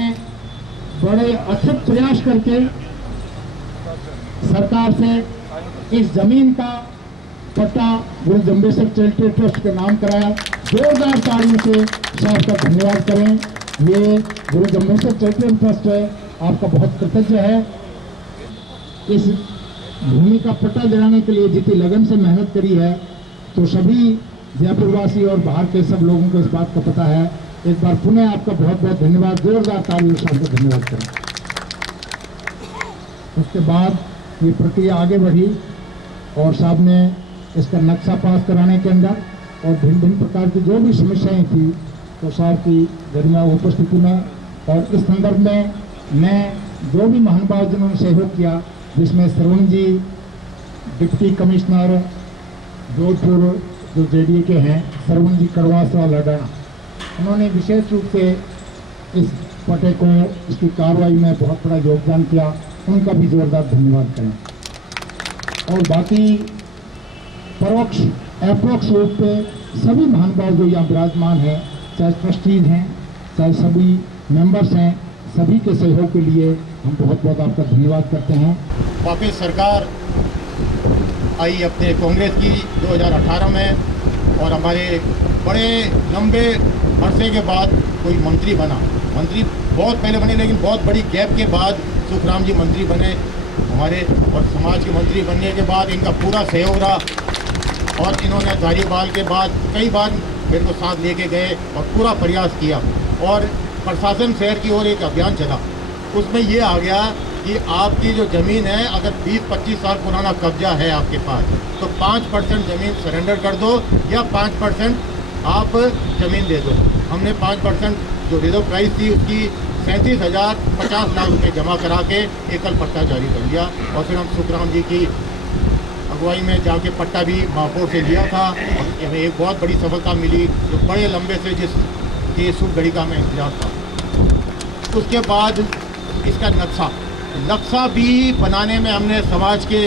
ने बड़े अथक प्रयास करके सरकार से इस जमीन का पट्टा गुरु जम्बेश्वर चैरिटेबल ट्रस्ट के नाम कराया। जोरदार तालियों से साहब का धन्यवाद करें। ये गुरु जम्बेश्वर चैरिटेबल ट्रस्ट है, आपका बहुत कृतज्ञ है। इस भूमि का पट्टा दिलाने के लिए जितनी लगन से मेहनत करी है, तो सभी जयपुरवासी और बाहर के सब लोगों को इस बात का पता है। एक बार पुनः आपका बहुत बहुत धन्यवाद। जोरदार तालियों से आपका धन्यवाद करें। उसके बाद ये प्रक्रिया आगे बढ़ी और साहब ने इसका नक्शा पास कराने के अंदर और भिन्न भिन्न प्रकार की जो भी समस्याएं थी, तो साहब की गरिमा उपस्थिति में और इस संदर्भ में मैं जो भी महानुभाव जिन्होंने सहयोग किया, जिसमें श्रवण जी डिप्टी कमिश्नर जोधपुर जो जेडीए के हैं, श्रवण जी कड़वासा लडाना, उन्होंने विशेष रूप से इस पट्टे को इसकी कार्रवाई में बहुत बड़ा योगदान किया। उनका भी जोरदार धन्यवाद करें। और बाकी परोक्ष अप्रोक्ष रूप पे सभी महानुभाव जो यहाँ विराजमान हैं, चाहे ट्रस्टीज हैं, चाहे सभी मेंबर्स हैं, सभी के सहयोग के लिए हम बहुत बहुत आपका धन्यवाद करते हैं। वापस सरकार आई अपने कांग्रेस की 2018 में और हमारे बड़े लंबे अरसे के बाद कोई मंत्री बना। मंत्री बहुत पहले बने, लेकिन बहुत बड़ी गैप के बाद सुखराम जी मंत्री बने हमारे, और समाज के मंत्री बनने के बाद इनका पूरा सहयोग रहा और इन्होंने धारीवाल के बाद कई बार मेरे को साथ लेके गए और पूरा प्रयास किया। और प्रशासन शहर की ओर एक अभियान चला, उसमें ये आ गया कि आपकी जो ज़मीन है, अगर 20-25 साल पुराना कब्जा है आपके पास, तो 5% ज़मीन सरेंडर कर दो या 5% आप ज़मीन दे दो। हमने 5% जो रिजर्व प्राइस थी उसकी 37,050 लाख रुपये जमा करा के एकल पट्टा जारी कर दिया। और फिर हम सुखराम जी की अगुवाई में जाके पट्टा भी महापौर से लिया था और हमें एक बहुत बड़ी सफलता मिली, जो बड़े लंबे से जिसकी शुभ घड़ी का हमें इंतजार था। उसके बाद इसका नक्शा भी बनाने में हमने समाज के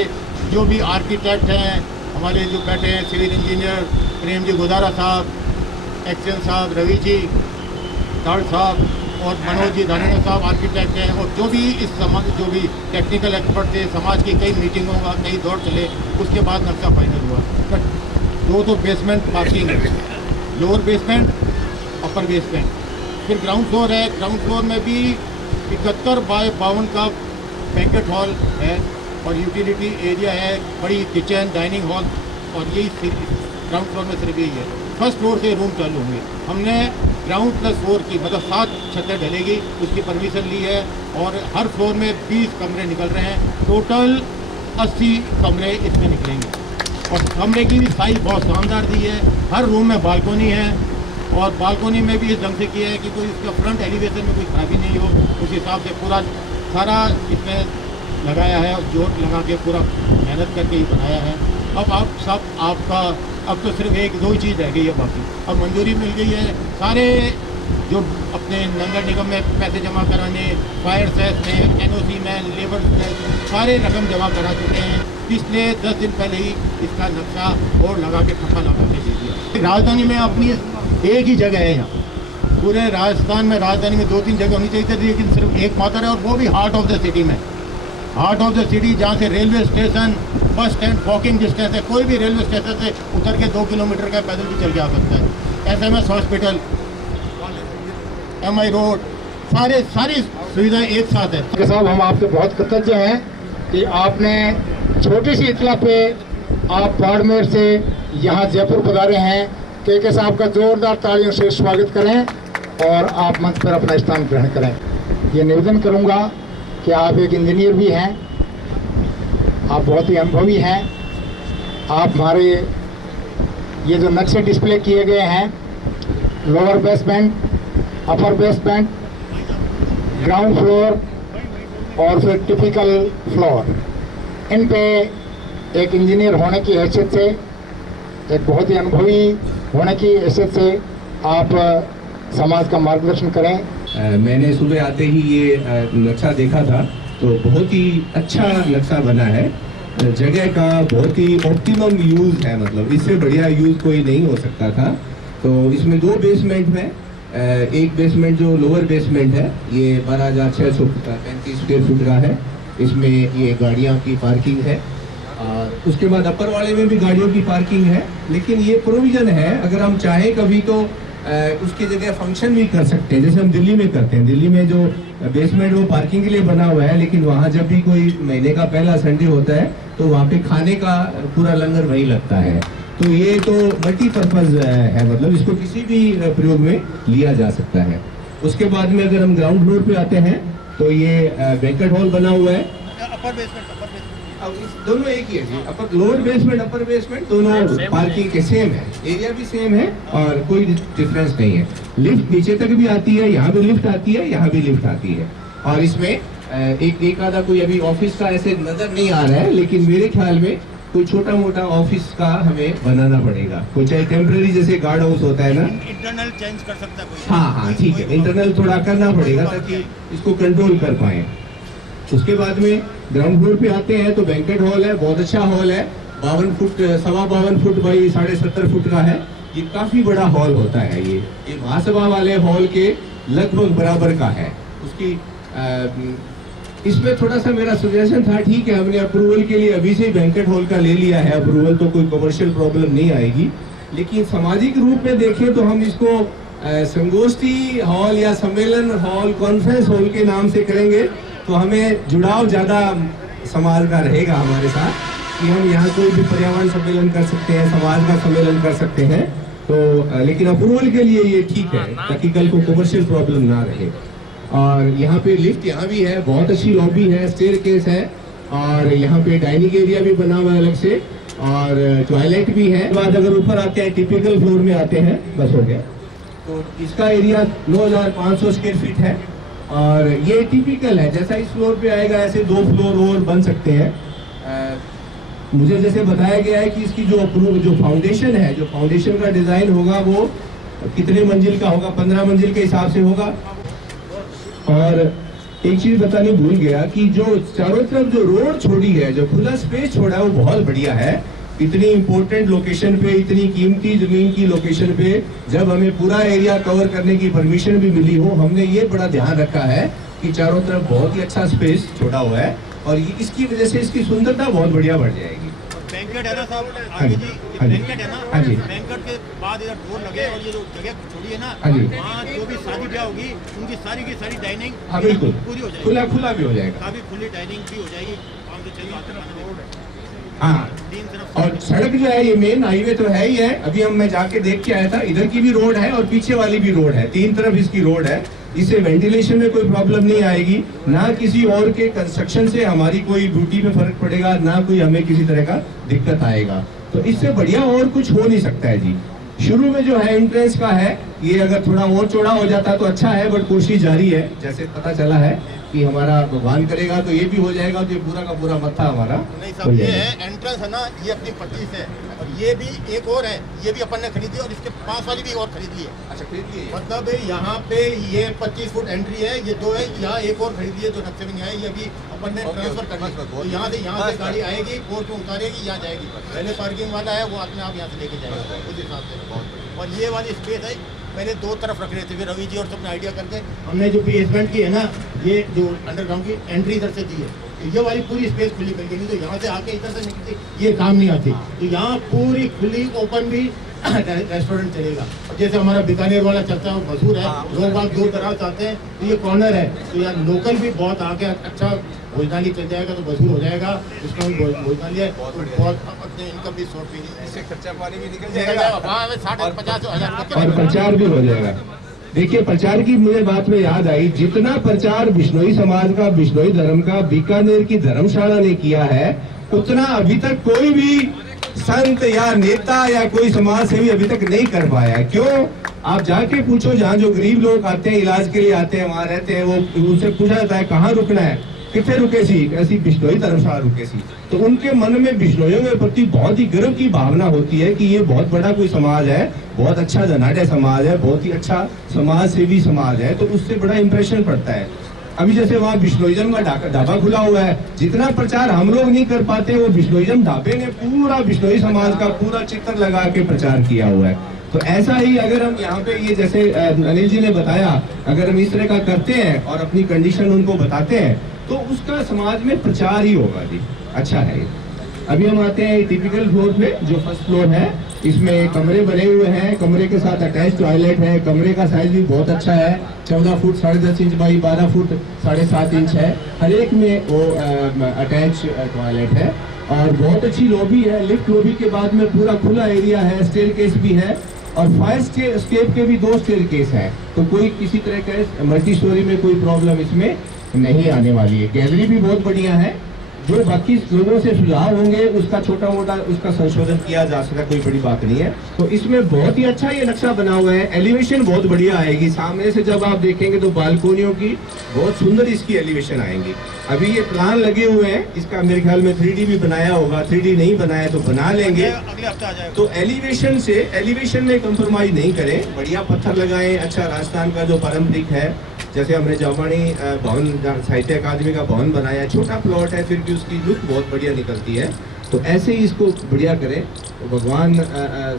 जो भी आर्किटेक्ट हैं, हमारे जो बैठे हैं, सिविल इंजीनियर प्रेम जी गुजारा साहब, एक्शन साहब, रवि जी ताड़ साहब और मनोज जी धानेरा साहब आर्किटेक्ट हैं, और जो भी इस समाज जो भी टेक्निकल एक्सपर्ट थे, समाज की कई मीटिंगों का कई दौर चले, उसके बाद नक्शा फाइनल हुआ। दो बेसमेंट बाकी है, लोअर बेसमेंट, अपर बेसमेंट, फिर ग्राउंड फ्लोर है। ग्राउंड फ्लोर में भी 71 बाय 52 का बैंकेट हॉल है और यूटिलिटी एरिया है, बड़ी किचन, डाइनिंग हॉल, और यही ग्राउंड फ्लोर में सिर्फ यही है। फर्स्ट फ्लोर से रूम चालू होंगे। हमने ग्राउंड प्लस 4 की मतलब 7 छतें ढलेगी, उसकी परमिशन ली है और हर फ्लोर में 20 कमरे निकल रहे हैं। टोटल 80 कमरे इसमें निकलेंगे और कमरे की भी साइज बहुत शानदार दी है। हर रूम में बालकोनी है और बालकोनी में भी इस ढंग से किया है कि कोई इसका फ्रंट एलिवेशन में कोई खराबी नहीं हो, उस हिसाब से पूरा सारा इसमें लगाया है और जोर लगा के पूरा मेहनत करके ही बनाया है। अब आप सब आपका अब तो सिर्फ 1-2 ही चीज़ रह गई है, बाकी अब मंजूरी मिल गई है। सारे जो अपने नगर निगम में पैसे जमा कराने, फायर सेस में, NOC में, लेबर में सारे रकम जमा करा चुके हैं। पिछले 10 दिन पहले ही इसका नक्शा और लगा के ठप्पा लगा के दे दिया। राजधानी में अपनी एक ही जगह है, यहाँ पूरे राजस्थान में राजधानी में 2-3 जगह होनी चाहिए थी, लेकिन सिर्फ एक मात्र है और वो भी हार्ट ऑफ द सिटी में। हार्ट ऑफ द सिटी जहाँ से railway station, bus stand, walking distance है। कोई भी रेलवे स्टेशन से उतर के 2 किलोमीटर का पैदल भी चल के आ सकता है। SMS हॉस्पिटल, MI रोड, सारी सुविधाएं एक साथ है। साहब हम आपके बहुत कृतज्ञ हैं कि आपने छोटी सी इतला पे आप बाड़मेर से यहाँ जयपुर पधारे हैं। के साहब का जोरदार तालियों से स्वागत करें और आप मंच पर अपना स्थान ग्रहण करें। ये निवेदन करूँगा कि आप एक इंजीनियर भी हैं, आप बहुत ही अनुभवी हैं। आप हमारे ये जो नक्शे डिस्प्ले किए गए हैं, लोअर बेसमेंट, अपर बेसमेंट, ग्राउंड फ्लोर और फिर टिपिकल फ्लोर, इन पे एक इंजीनियर होने की हैसियत से, एक बहुत ही अनुभवी होने की हैसियत से आप समाज का मार्गदर्शन करें। मैंने सुबह आते ही ये नक्शा देखा था, तो बहुत ही अच्छा नक्शा बना है। जगह का बहुत ही ऑप्टिमम यूज़ है, मतलब इससे बढ़िया यूज़ कोई नहीं हो सकता था। तो इसमें 2 बेसमेंट में एक बेसमेंट जो लोअर बेसमेंट है ये 12,635 स्क्वायर फुट का है। इसमें ये गाड़ियों की पार्किंग है और उसके बाद अपर वाले में भी गाड़ियों की पार्किंग है। लेकिन ये प्रोविजन है, अगर हम चाहें कभी तो उसकी जगह फंक्शन भी कर सकते हैं, जैसे हम दिल्ली में करते हैं। दिल्ली में जो बेसमेंट वो पार्किंग के लिए बना हुआ है, लेकिन वहाँ जब भी कोई महीने का पहला संडे होता है तो वहाँ पे खाने का पूरा लंगर वहीं लगता है। तो ये तो मल्टीपर्पज है, मतलब इसको किसी भी प्रयोग में लिया जा सकता है। उसके बाद में अगर हम ग्राउंड फ्लोर पे आते हैं तो ये बैंक्वेट हॉल बना हुआ है। अपर बेसमेंट अब दोनों एक ही है जी, अपर लोअर बेसमेंट अपर बेसमेंट दोनों पार्किंग के सेम है, एरिया भी सेम है और कोई डिफरेंस नहीं है। लिफ्ट नीचे तक भी आती है, यहाँ भी लिफ्ट आती है, यहाँ भी लिफ्ट आती है। और इसमें एक आधा कोई अभी ऑफिस का ऐसे नजर नहीं आ रहा है, लेकिन मेरे ख्याल में कोई छोटा मोटा ऑफिस का हमें बनाना पड़ेगा, कोई चाहे टेम्पररी जैसे गार्ड हाउस होता है ना, इंटरनल चेंज कर सकता है कोई। हाँ ठीक है, इंटरनल थोड़ा करना पड़ेगा ताकि इसको कंट्रोल कर पाए। उसके बाद में ग्राउंड फ्लोर पे आते हैं तो बैंक्वेट हॉल है, बहुत अच्छा हॉल है, 52 फुट 52 फुट बाई 70.5 फुट का है। ये काफी बड़ा हॉल होता है। ये महासभा वाले हॉल के लगभग बराबर का है। उसकी इसमें थोड़ा सा मेरा सजेशन था, ठीक है हमने अप्रूवल के लिए अभी से बैंक्वेट हॉल का ले लिया है अप्रूवल, तो कोई कमर्शियल प्रॉब्लम नहीं आएगी। लेकिन सामाजिक रूप में देखें तो हम इसको संगोष्ठी हॉल या सम्मेलन हॉल, कॉन्फ्रेंस हॉल के नाम से करेंगे तो हमें जुड़ाव ज़्यादा समाज का रहेगा हमारे साथ, कि हम यहाँ कोई भी पर्यावरण सम्मेलन कर सकते हैं, समाज का सम्मेलन कर सकते हैं। तो लेकिन अप्रूवल के लिए ये ठीक है ताकि कल को कमर्शियल प्रॉब्लम ना रहे। और यहाँ पे लिफ्ट यहाँ भी है, बहुत अच्छी लॉबी है, स्टेयरकेस है और यहाँ पे डाइनिंग एरिया भी बना हुआ है अलग से और टॉयलेट भी है। बाद अगर ऊपर आते हैं टिपिकल फ्लोर में आते हैं, बस हो गया। तो इसका एरिया 9,500 स्क्वायर फीट है और ये टिपिकल है, जैसा इस फ्लोर पे आएगा ऐसे 2 फ्लोर और बन सकते हैं। मुझे जैसे बताया गया है कि इसकी जो फाउंडेशन है, जो फाउंडेशन का डिजाइन होगा वो कितने मंजिल का होगा, 15 मंजिल के हिसाब से होगा। और एक चीज बताने भूल गया कि जो चारों तरफ जो रोड छोड़ी है, जो खुला स्पेस छोड़ा है, वो बहुत बढ़िया है। इतनी इंपॉर्टेंट लोकेशन पे, इतनी कीमती जमीन की लोकेशन पे जब हमें पूरा एरिया कवर करने की परमिशन भी मिली हो, हमने ये बड़ा ध्यान रखा है कि चारों तरफ बहुत ही अच्छा स्पेस छोड़ा हुआ है और इसकी वजह से इसकी सुंदरता बहुत बढ़िया बढ़ जाएगी। बैंक्वेट है ना साहब, आगे जी बैंक्वेट है ना, हाँ जी, बैंक्वेट के बाद इधर डोर लगे और ये जो जगह छोड़ी है ना, हाँ जी, वहाँ जो भी शादी ब्याह होगी उनकी सारी की सारी डाइनिंग हाँ बिल्कुल पूरी हो जाएगी, खुला भी हो जाएगा, काफी खुली डाइनिंग भी हो जाएगी। काम तो चाहिए हाँ। और सड़क जो है ये मेन हाईवे तो है ही है, अभी मैं जाके देख के आया था, इधर की भी रोड है और पीछे वाली भी रोड है, 3 तरफ इसकी रोड है। इससे वेंटिलेशन में कोई प्रॉब्लम नहीं आएगी, ना किसी और के कंस्ट्रक्शन से हमारी कोई ड्यूटी में फर्क पड़ेगा, ना कोई हमें किसी तरह का दिक्कत आएगा। तो इससे बढ़िया और कुछ हो नहीं सकता है जी। शुरू में जो है एंट्रेंस का है, ये अगर थोड़ा और चौड़ा हो जाता तो अच्छा है, बट कोशिश जारी है। जैसे पता चला है कि हमारा भगवान करेगा तो ये भी हो जाएगा, तो ये पूरा का पूरा मत्था हमारा नहीं साहब। ये है एंट्रेंस है ना, ये अपनी 25 है और ये भी एक और है, ये भी अपन ने खरीदी और इसके पास वाली भी और खरीद ली है। अच्छा खरीद ली है, मतलब यहाँ पे ये 25 फुट एंट्री है, ये 2 है, यहाँ एक और खरीद ली है जो नक्शे में नहीं है, ये अभी अपन ने ट्रांसफर करना है। तो यहाँ से गाड़ी आएगी, कोर्ट में उतारेगी, यहाँ जाएगी। पहले पार्किंग वाला है वो अपने आप यहाँ से लेके जाएगा उस हिसाब से। और ये वाली स्पेस है, पहले 2 तरफ रख रहे थे, फिर रवि जी और सबने आइडिया करके हमने जो बेसमेंट की है ना, ये जो अंडरग्राउंड की एंट्री इधर से दी है, तो ये वाली पूरी स्पेस खुली करके, नहीं तो यहाँ से आके इधर से निकलती ये काम नहीं आती। तो यहाँ पूरी खुली ओपन भी रेस्टोरेंट चलेगा। जैसे हमारा बीकानेर वाला चलता है, वो मशहूर है, लोग बाग दूर दराज आते हैं, तो ये कॉर्नर है, तो यहाँ लोकल भी बहुत आके अच्छा भोजनाली चल जाएगा, तो मशहूर हो जाएगा। उसका भी भोजनाली है, बहुत अपने इनकम भी सोर्स भी नहीं, इससे खर्चा पानी भी निकल जाएगा, 60-50 और प्रचार भी हो जाएगा। देखिए प्रचार की मुझे बात में याद आई, जितना प्रचार बिश्नोई समाज का, बिश्नोई धर्म का बीकानेर की धर्मशाला ने किया है, उतना अभी तक कोई भी संत या नेता या कोई समाज सेवी अभी तक नहीं कर पाया है। क्यों? आप जाके पूछो, जहाँ जो गरीब लोग आते हैं, इलाज के लिए आते हैं, वहाँ रहते हैं, वो उनसे पूछा जाता है कहाँ रुकना है, कितने रुके सी, ऐसी बिश्नोई धर्मशाला रुके सी, तो उनके मन में बिश्नोइयों के प्रति बहुत ही गर्व की भावना होती है कि ये बहुत बड़ा कोई समाज है, बहुत अच्छा धनाढ़ समाज है, बहुत ही अच्छा समाज सेवी समाज है, तो उससे बड़ा इंप्रेशन पड़ता है। अभी जैसे वहाँ बिश्नोइज्म का ढाबा खुला हुआ है, जितना प्रचार हम लोग नहीं कर पाते, वो बिश्नोइज्म ढाबे ने पूरा बिश्नोई समाज का पूरा चित्र लगा के प्रचार किया हुआ है। तो ऐसा ही अगर हम यहाँ पे ये जैसे अनिल जी ने बताया, अगर हम इस तरह का करते हैं और अपनी कंडीशन उनको बताते हैं तो उसका समाज में प्रचार ही होगा जी। अच्छा है ये। अभी हम आते हैं टिपिकल फ्लोर पे, जो फर्स्ट फ्लोर है। इसमें कमरे बने हुए हैं, कमरे के साथ अटैच टॉयलेट है। कमरे का साइज भी बहुत अच्छा है, 14 foot 10.5 inch by 12 foot 7.5 inch है। हर एक में वो अटैच टॉयलेट है और बहुत अच्छी लॉबी है। लिफ्ट लॉबी के बाद में पूरा खुला एरिया है, स्टेयरकेस भी है और फायर स्केप के भी 2 स्टेयरकेस हैं। तो कोई किसी तरह का मल्टी स्टोरी में कोई प्रॉब्लम इसमें नहीं आने वाली है। गैलरी भी बहुत बढ़िया है। जो बाकी लोगों से सुझाव होंगे उसका छोटा मोटा उसका संशोधन किया जा सकता, कोई बड़ी बात नहीं है। तो इसमें बहुत ही अच्छा ये नक्शा बना हुआ है। एलिवेशन बहुत बढ़िया आएगी। सामने से जब आप देखेंगे तो बालकोनियों की बहुत सुंदर इसकी एलिवेशन आएंगी। अभी ये प्लान लगे हुए हैं, इसका मेरे ख्याल में 3D भी बनाया होगा। 3D नहीं बनाया तो बना लेंगे, अगले हफ्ते आ जाएगा। तो एलिवेशन में कंप्रोमाइज नहीं करें, बढ़िया पत्थर लगाएं। अच्छा राजस्थान का जो पारंपरिक है, जैसे हमने जामवाणी भवन साहित्य अकादमी का भवन बनाया, छोटा प्लॉट है फिर भी उसकी लुक बहुत बढ़िया निकलती है। तो ऐसे ही इसको बढ़िया करें तो भगवान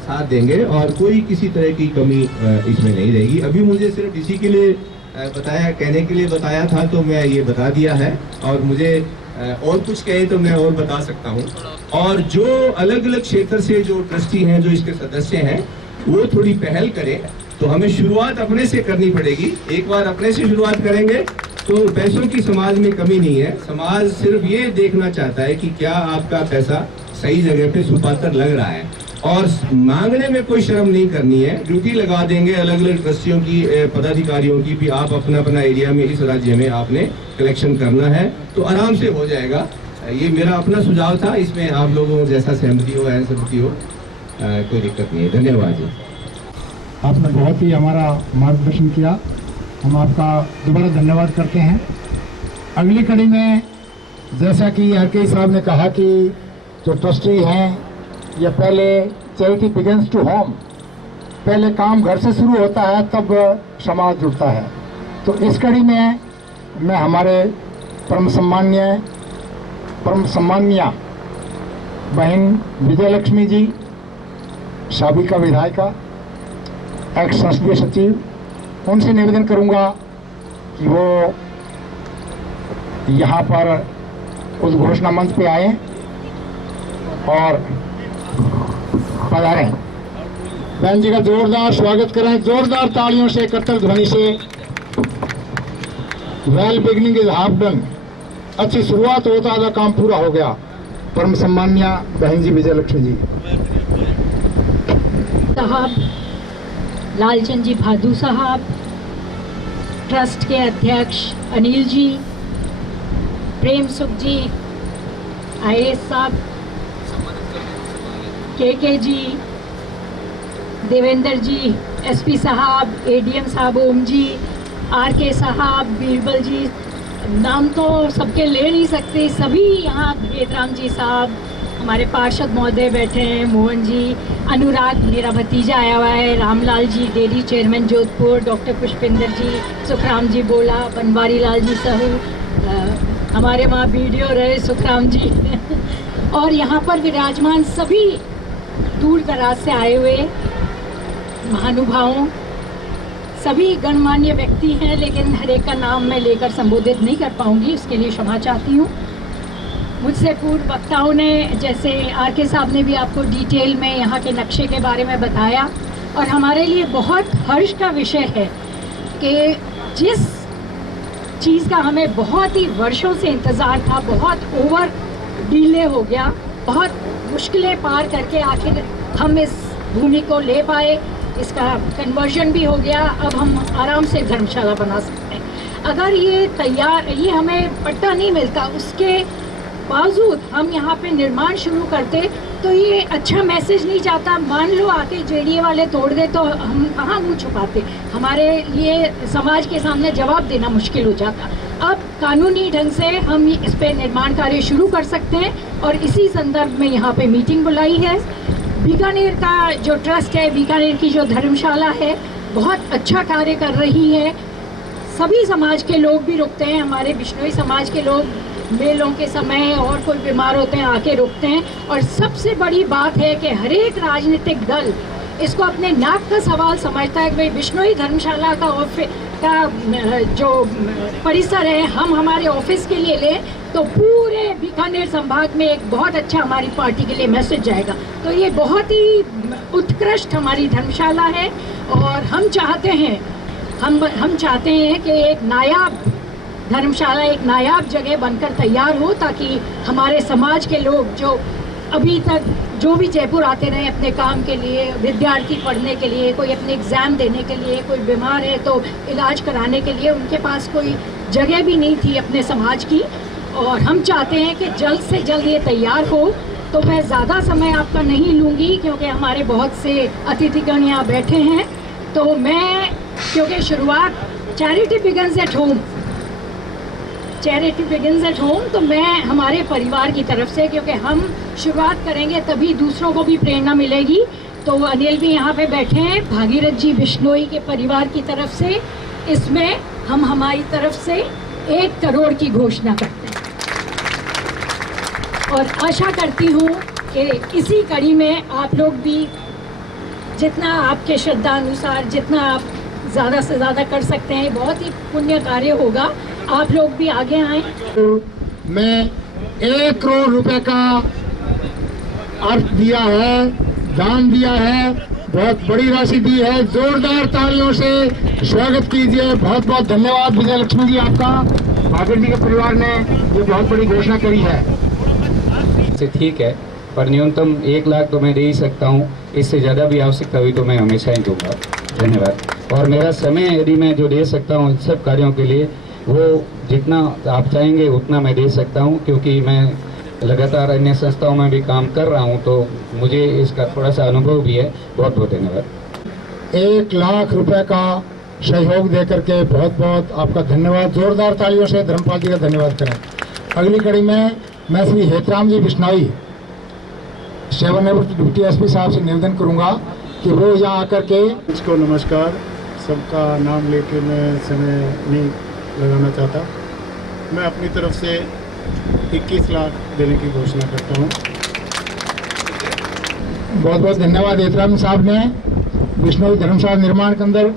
साथ देंगे और कोई किसी तरह की कमी इसमें नहीं रहेगी। अभी मुझे सिर्फ इसी के लिए बताया, कहने के लिए बताया था तो मैं ये बता दिया है। और मुझे और कुछ कहे तो मैं और बता सकता हूँ। और जो अलग अलग क्षेत्र से जो ट्रस्टी हैं, जो इसके सदस्य हैं, वो थोड़ी पहल करें। तो हमें शुरुआत अपने से करनी पड़ेगी। एक बार अपने से शुरुआत करेंगे तो पैसों की समाज में कमी नहीं है। समाज सिर्फ ये देखना चाहता है कि क्या आपका पैसा सही जगह पे सुपात्र लग रहा है और मांगने में कोई शर्म नहीं करनी है। ड्यूटी लगा देंगे अलग अलग ट्रस्टियों की, पदाधिकारियों की भी, आप अपना अपना एरिया में इस राज्य में आपने कलेक्शन करना है तो आराम से हो जाएगा। ये मेरा अपना सुझाव था, इसमें आप लोगों जैसा सहमति हो असहमति हो कोई दिक्कत नहीं है। धन्यवाद जी। आपने बहुत ही हमारा मार्गदर्शन किया, हम आपका दोबारा धन्यवाद करते हैं। अगली कड़ी में जैसा कि आरके साहब ने कहा कि जो ट्रस्टी हैं ये पहले चैरिटी बिगिंस टू होम, पहले काम घर से शुरू होता है तब समाज जुड़ता है। तो इस कड़ी में मैं हमारे परम सम्मान्य बहन विजयलक्ष्मी जी, साबिका विधायिका, एक्स संसदीय सचिव, उनसे निवेदन करूंगा कि वो यहाँ पर उद्घोषणा मंच पे आए और पधारें। बहन जी का जोरदार स्वागत करें, जोरदार तालियों से, कट्टर ध्वनि से। Well beginning is half done, अच्छी शुरुआत होता आधा काम पूरा हो गया। परम सम्मान्य बहन जी विजयलक्ष्मी जी साहब, लालचंद जी भादू साहब, ट्रस्ट के अध्यक्ष अनिल जी, प्रेम सुख जी, IAS साहब, के जी, देवेंद्र जी, SP साहब, ADM साहब, ओम जी, RK साहब, बीरबल जी, नाम तो सबके ले नहीं सकते, सभी यहाँ, वेदराम जी साहब, हमारे पार्षद महोदय बैठे हैं, मोहन जी, अनुराग मेरा भतीजा आया हुआ है, Ramlal ji dairy chairman Jodhpur, doctor Pushpinder ji, Sukhram ji बोला, बनवारी लाल जी सहू, हमारे वहाँ वीडियो रहे सुखराम जी और यहाँ पर विराजमान सभी दूर दराज से आए हुए महानुभावों, सभी गणमान्य व्यक्ति हैं, लेकिन हर एक का नाम मैं लेकर संबोधित नहीं कर पाऊंगी, उसके लिए क्षमा चाहती हूँ। मुझसे पूर्व वक्ताओं ने, जैसे RK साहब ने भी आपको डिटेल में यहाँ के नक्शे के बारे में बताया और हमारे लिए बहुत हर्ष का विषय है कि जिस चीज़ का हमें बहुत ही वर्षों से इंतज़ार था, बहुत ओवर डिले हो गया, बहुत मुश्किलें पार करके आखिर हम इस भूमि को ले पाए, इसका कन्वर्जन भी हो गया, अब हम आराम से धर्मशाला बना सकते हैं। अगर ये हमें पट्टा नहीं मिलता, उसके बावजूद हम यहाँ पे निर्माण शुरू करते तो ये अच्छा मैसेज नहीं जाता। मान लो आके JDA वाले तोड़ दे तो हम कहाँ मुँह छुपाते, हमारे लिए समाज के सामने जवाब देना मुश्किल हो जाता। अब कानूनी ढंग से हम इस पे निर्माण कार्य शुरू कर सकते हैं और इसी संदर्भ में यहाँ पे मीटिंग बुलाई है। बीकानेर का जो ट्रस्ट है, बीकानेर की जो धर्मशाला है, बहुत अच्छा कार्य कर रही है। सभी समाज के लोग भी रुकते हैं, हमारे बिश्नोई समाज के लोग मेलों के समय और कोई बीमार होते हैं आके रुकते हैं। और सबसे बड़ी बात है कि हर एक राजनीतिक दल इसको अपने नाक का सवाल समझता है कि भाई बिश्नोई धर्मशाला का जो परिसर है हम हमारे ऑफिस के लिए लें तो पूरे बीकानेर संभाग में एक बहुत अच्छा हमारी पार्टी के लिए मैसेज जाएगा। तो ये बहुत ही उत्कृष्ट हमारी धर्मशाला है और हम चाहते हैं कि एक नायाब धर्मशाला, एक नायाब जगह बनकर तैयार हो, ताकि हमारे समाज के लोग जो अभी तक जो भी जयपुर आते रहे अपने काम के लिए, विद्यार्थी पढ़ने के लिए, कोई अपने एग्ज़ाम देने के लिए, कोई बीमार है तो इलाज कराने के लिए, उनके पास कोई जगह भी नहीं थी अपने समाज की। और हम चाहते हैं कि जल्द से जल्द ये तैयार हो। तो मैं ज़्यादा समय आपका नहीं लूँगी क्योंकि हमारे बहुत से अतिथिगण यहाँ बैठे हैं। तो मैं, क्योंकि शुरुआत चैरिटी बिगिंस एट होम, तो मैं हमारे परिवार की तरफ से, क्योंकि हम शुरुआत करेंगे तभी दूसरों को भी प्रेरणा मिलेगी। तो अनिल भी यहाँ पे बैठे हैं, भागीरथ जी बिश्नोई के परिवार की तरफ से, इसमें हम हमारी तरफ से 1 करोड़ की घोषणा करते हैं और आशा करती हूँ कि इसी कड़ी में आप लोग भी जितना आपके श्रद्धा अनुसार, जितना आप ज़्यादा से ज़्यादा कर सकते हैं, बहुत ही पुण्य कार्य होगा। आप लोग भी आगे आएं। मैं 1 करोड़ रुपए का अर्थ दिया है, दान दिया है, बहुत बड़ी राशि दी है। जोरदार तालियों से स्वागत कीजिए। बहुत बहुत धन्यवाद विजय लक्ष्मी जी आपका। भागीरथ जी के परिवार ने ये बहुत बड़ी घोषणा करी है। ठीक है, पर न्यूनतम 1 लाख तो मैं दे ही सकता हूँ। इससे ज़्यादा भी आवश्यकता हुई तो मैं हमेशा ही दूंगा। धन्यवाद। और मेरा समय यदि मैं जो दे सकता हूँ इन सब कार्यों के लिए, वो जितना आप चाहेंगे उतना मैं दे सकता हूँ, क्योंकि मैं लगातार अन्य संस्थाओं में भी काम कर रहा हूँ, तो मुझे इसका थोड़ा सा अनुभव भी है। बहुत बहुत धन्यवाद। 1 लाख रुपए का सहयोग दे करके बहुत बहुत आपका धन्यवाद। जोरदार तालियों से धर्मपाल जी का धन्यवाद करें। अगली कड़ी में मैं श्री हेतराम जी बिश्नोई, सेवानिवृत्त डिप्टी एसपी साहब से निवेदन करूंगा कि वो यहाँ आकर के। इसको नमस्कार। सबका नाम लेके मैं समय नहीं लगाना चाहता। मैं अपनी तरफ से 21 लाख देने की घोषणा करता हूँ। बहुत बहुत धन्यवाद। हेतराम साहब ने बिश्नोई धर्मशाला निर्माण के अंदर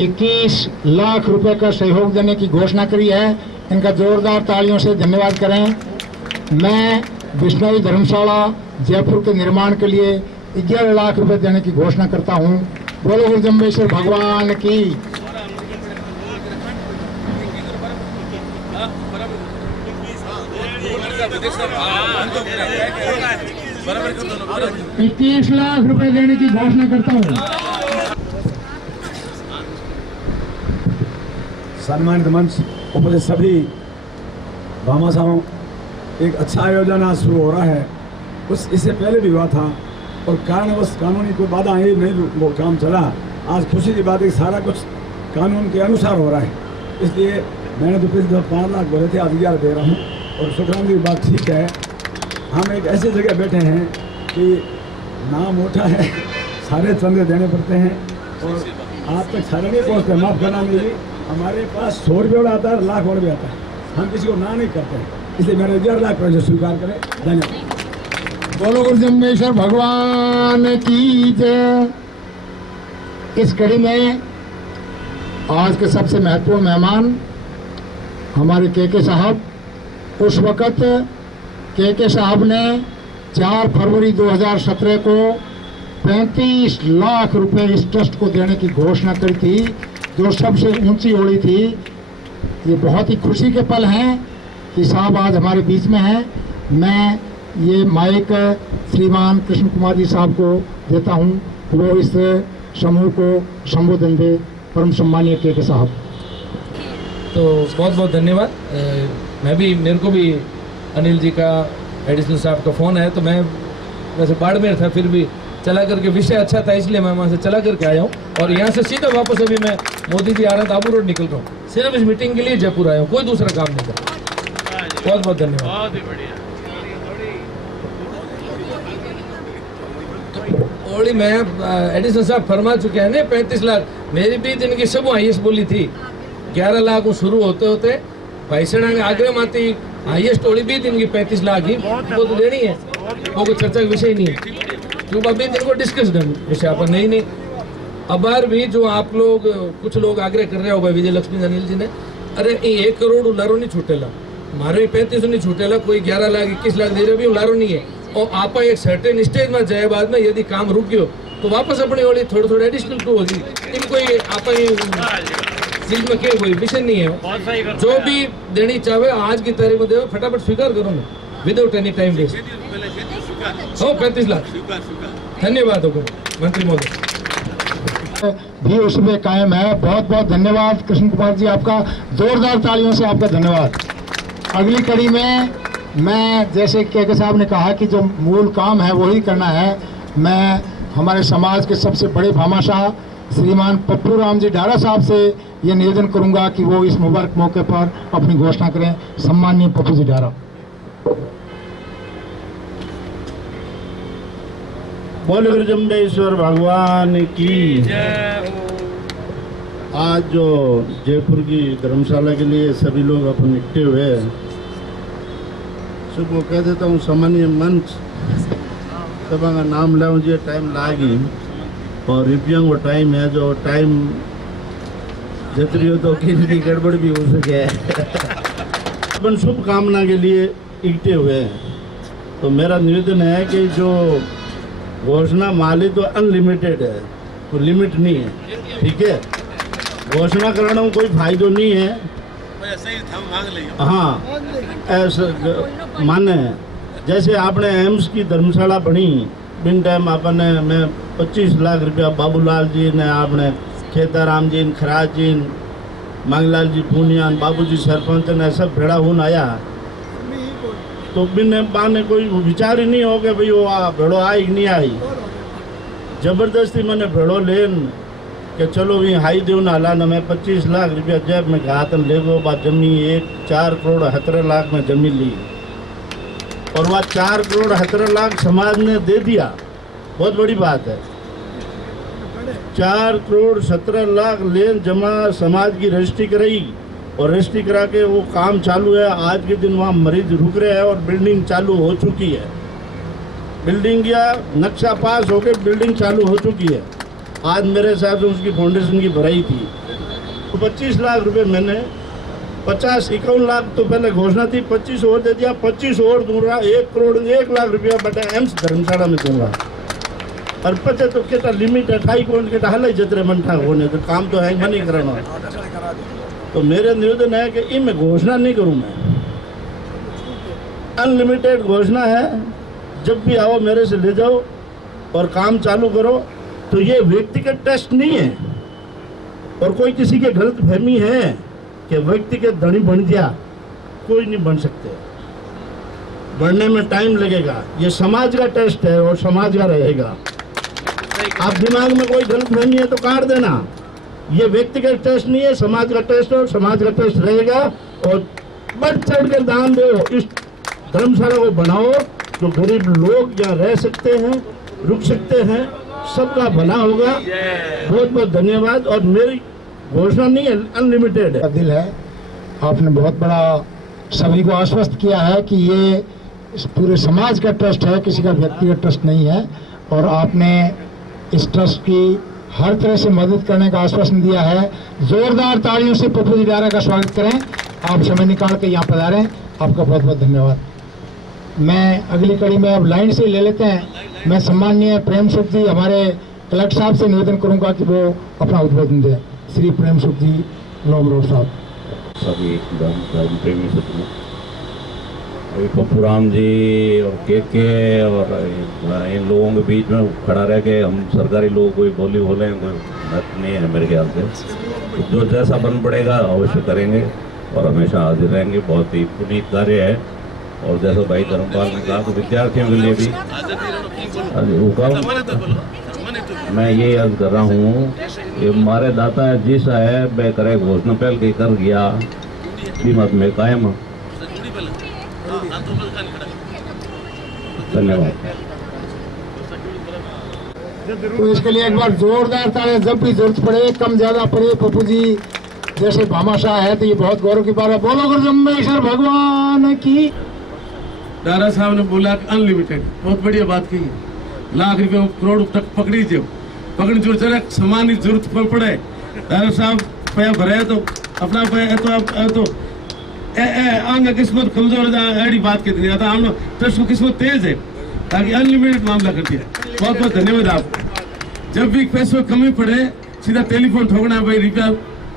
21 लाख रुपए का सहयोग देने की घोषणा करी है। इनका जोरदार तालियों से धन्यवाद करें। मैं बिश्नोई धर्मशाला जयपुर के निर्माण के लिए 11 लाख रुपए देने की घोषणा करता हूँ। बोलो गुरु जम्बेश्वर भगवान की। इक्कीस लाख रुपए देने की घोषणा करता हूँ। सम्मानित मंच उपस्थित सभी भामाशाहों, एक अच्छा आयोजन आज शुरू हो रहा है। इससे पहले भी हुआ था और कारणवश कानूनी कोई बाधा आई नहीं, वो काम चला। आज खुशी की बात है, सारा कुछ कानून के अनुसार हो रहा है। इसलिए मैंने तो पिछले 5 लाख बोले थे, आज 11 दे रहा हूँ। और सुखराम की बात ठीक है, हम एक ऐसी जगह बैठे हैं कि नाम उठा है, सारे चंदे देने पड़ते हैं और आज तक सारे नहीं पहुँचते। माफ़ करना मेरी, हमारे पास 100 रुपये वाला आता है, लाख वाला भी आता है। हम किसी को ना नहीं करते हैं, इसलिए मैंने 11 लाख रुपये स्वीकार करें। धन्यवाद। बोलो गुरु जम्बेश्वर भगवान की जय। इस कड़ी में आज के सबसे महत्वपूर्ण मेहमान हमारे के साहब। उस वक़्त के साहब ने 4 फरवरी 2017 को 35 लाख रुपए इस ट्रस्ट को देने की घोषणा करी थी, जो सबसे ऊंची ओढ़ी थी। ये बहुत ही खुशी के पल हैं कि साहब आज हमारे बीच में हैं। मैं ये माइक श्रीमान कृष्ण कुमार जी साहब को देता हूँ, वो इस समूह को संबोधन दे। परम सम्मानीय के साहब। तो बहुत बहुत धन्यवाद। मेरे को भी अनिल जी का, एडिशनल साहब का फ़ोन है, तो मैं वैसे बाड़मेर था, फिर भी चला करके विषय अच्छा था इसलिए मैं वहाँ से चला करके आया हूँ। और यहाँ से सीधा वापस अभी मैं मोदी जी आ रहा था, आबू रोड निकल रहा हूँ। सिर्फ इस मीटिंग के लिए जयपुर आया हूँ, कोई दूसरा काम नहीं था। बहुत बहुत धन्यवाद। ओली मैं एडिशनल साहब फरमा चुके हैं ना 35 लाख। मेरी भी इनकी सब हाईएस्ट बोली थी 11 लाख वो शुरू होते होते भाई सेना आग्रह माती हाईएस्ट ओली भी इनकी 35 लाख ही, वो तो देनी है, वो कोई चर्चा का विषय नहीं है। क्योंकि अभी जिनको डिस्कस विषय पर नहीं अब बार भी जो आप लोग कुछ लोग आग्रह कर रहे हो भाई विजय लक्ष्मी अनिल जी ने, अरे 1 करोड़ उलारो नहीं छूटेला, मारे 35 नहीं छूटेला, कोई 11 लाख 21 लाख दे रहे भी उलारो नहीं है। और आप एक सर्टेन स्टेज में जाए बाद में यदि काम रुक गयो तो वापस अपनी वाली थोड़ी एडिशनल टू होगी, इन कोई आप चीज में कोई विषय नहीं है। जो भी देनी चाहे आज की तारीख में दे, फटाफट स्वीकार करो मैं विदाउट एनी टाइम वेस्ट। हो 35 लाख, धन्यवाद हो मंत्री महोदय भी उसमें कायम है। बहुत बहुत धन्यवाद कृष्ण कुमार जी, आपका जोरदार तालियों से आपका धन्यवाद। अगली कड़ी में मैं जैसे के साहब ने कहा कि जो मूल काम है वही करना है, मैं हमारे समाज के सबसे बड़े भामाशाह श्रीमान पप्पू राम जी डारा साहब से ये निवेदन करूंगा कि वो इस मुबारक मौके पर अपनी घोषणा करें। सम्माननीय पप्पू जी डारा। बोल जम्बेश्वर भगवान की। आज जो जयपुर की धर्मशाला के लिए सभी लोग अपन निकटे हुए हैं, सबको कह देता हूँ सामान्य मंच सबका नाम ले मुझे टाइम लागी और रिपियंग वो टाइम है जो टाइम जतरी हो तो किसी गड़बड़ भी हो सके अपन शुभ कामना के लिए इकट्ठे हुए हैं। तो मेरा निवेदन है कि जो घोषणा माली तो अनलिमिटेड है, तो लिमिट नहीं है, ठीक है। घोषणा कराना में कोई फायदो नहीं है। हाँ ऐसा माने जैसे आपने एम्स की धर्मशाला बनी बिन टाइम आपने मैं 25 लाख रुपया बाबूलाल जी ने, आपने खेताराम जी, खराज जी, मंगलाल जी पूनियान, बाबूजी सरपंच ने सब भेड़ा होन आया, तो बिन बाने कोई विचार ही नहीं हो गया भाई वो भेड़ो आई कि नहीं आई। जबरदस्ती मैंने भेड़ो लेन कि चलो भी हाई देव ना ला ना, मैं 25 लाख रुपया जेब में घातन ले गो बात जमी 4 करोड़ 17 लाख में जमीन ली और वह 4 करोड़ 17 लाख समाज ने दे दिया। बहुत बड़ी बात है। 4 करोड़ 17 लाख लेन जमा समाज की रजिस्ट्री कराई और रजिस्ट्री करा के वो काम चालू है। आज के दिन वहाँ मरीज रुक रहे हैं और बिल्डिंग चालू हो चुकी है। बिल्डिंग का नक्शा पास होके बिल्डिंग चालू हो चुकी है। आज मेरे साथ उसकी फाउंडेशन की भराई थी, तो 25 लाख रुपए मैंने 51 लाख तो पहले घोषणा थी, 25 और दे दिया, 25 और दूंगा, 1 करोड़ 1 लाख रुपया बटा एम्स धर्मशाला में दूंगा। और पचे तो केटा लिमिट है 28 करोड़ केटा हल जतरे मंठा होने तो काम तो है मनी कराना। तो मेरे निवेदन है कि ये मैं घोषणा नहीं करूँ, मैं अनलिमिटेड घोषणा है। जब भी आओ मेरे से ले जाओ और काम चालू करो। तो ये व्यक्तिगत टेस्ट नहीं है और कोई किसी के गलत फहमी है कि व्यक्तिगत धनी बन गया, कोई नहीं बन सकते। बढ़ने में टाइम लगेगा। ये समाज का टेस्ट है और समाज का रहेगा। आप दिमाग में कोई गलत फहमी है तो काट देना। ये व्यक्तिगत टेस्ट नहीं है, समाज का टेस्ट है और समाज का टेस्ट रहेगा। और बढ़ चढ़ कर दान दो, इस धर्मशाला को बनाओ जो गरीब लोग यहाँ रह सकते हैं, रुक सकते हैं, सबका भला होगा। बहुत बहुत धन्यवाद। और मेरी घोषणा नहीं है, अनलिमिटेड है। दिल है, आपने बहुत बड़ा सभी को आश्वस्त किया है कि ये इस पूरे समाज का ट्रस्ट है, किसी का व्यक्तिगत ट्रस्ट नहीं है। और आपने इस ट्रस्ट की हर तरह से मदद करने का आश्वासन दिया है। जोरदार तालियों से पप्पू जी डारा का स्वागत करें। आप समय निकाल के यहाँ पधारें, आपका बहुत बहुत धन्यवाद। मैं अगली कड़ी में अब लाइन से ले लेते हैं। मैं सम्माननीय प्रेम सुख जी हमारे कलेक्टर साहब से निवेदन करूंगा कि वो अपना उद्बोधन दें। श्री प्रेम सुख जी लोमरोड साहब। सभी धर्म प्रेमी सत्य अभी पप्पू राम जी और के और इन लोगों के बीच में खड़ा रह के हम सरकारी लोग कोई बोले कोई मत नहीं है मेरे ख्याल से। तो जो जैसा बन पड़ेगा अवश्य करेंगे और हमेशा हाजिर रहेंगे। बहुत ही पुनीत कार्य है। और जैसा भाई धर्मपाल ने कहा तो विद्यार्थियों के लिए भी मैं ये अर्ज कर रहा हूँ कि हमारे दाता जिसा है वह करे घोषणा पहल के कर गया मत में कायम। धन्यवाद। तो इसके लिए एक बार जोरदार तालियां। जब भी जरूरत पड़े, कम ज्यादा पड़े, पप्पू जी जैसे भामाशाह है तो ये बहुत गौरव की बात है। बोलो गुरुजम्बेश्वर भगवान की। दारा साहब ने बोला अनलिमिटेड, बहुत बढ़िया बात कही। लाख रुपये करोड़ तक पकड़ी जो पकड़ी जो जरा सामान की जरूरत पड़े डॉक्टर साहब पैसा भरे तो अपना पैसा तो आगे किस्मत कमजोर ऐसी बात कहती है हम ट्रस्ट को किस्मत तेज है ताकि अनलिमिटेड मामला कर दिया। बहुत बहुत धन्यवाद आपको। जब भी पैसों की कमी पड़े सीधा टेलीफोन ठोकना भाई रुपया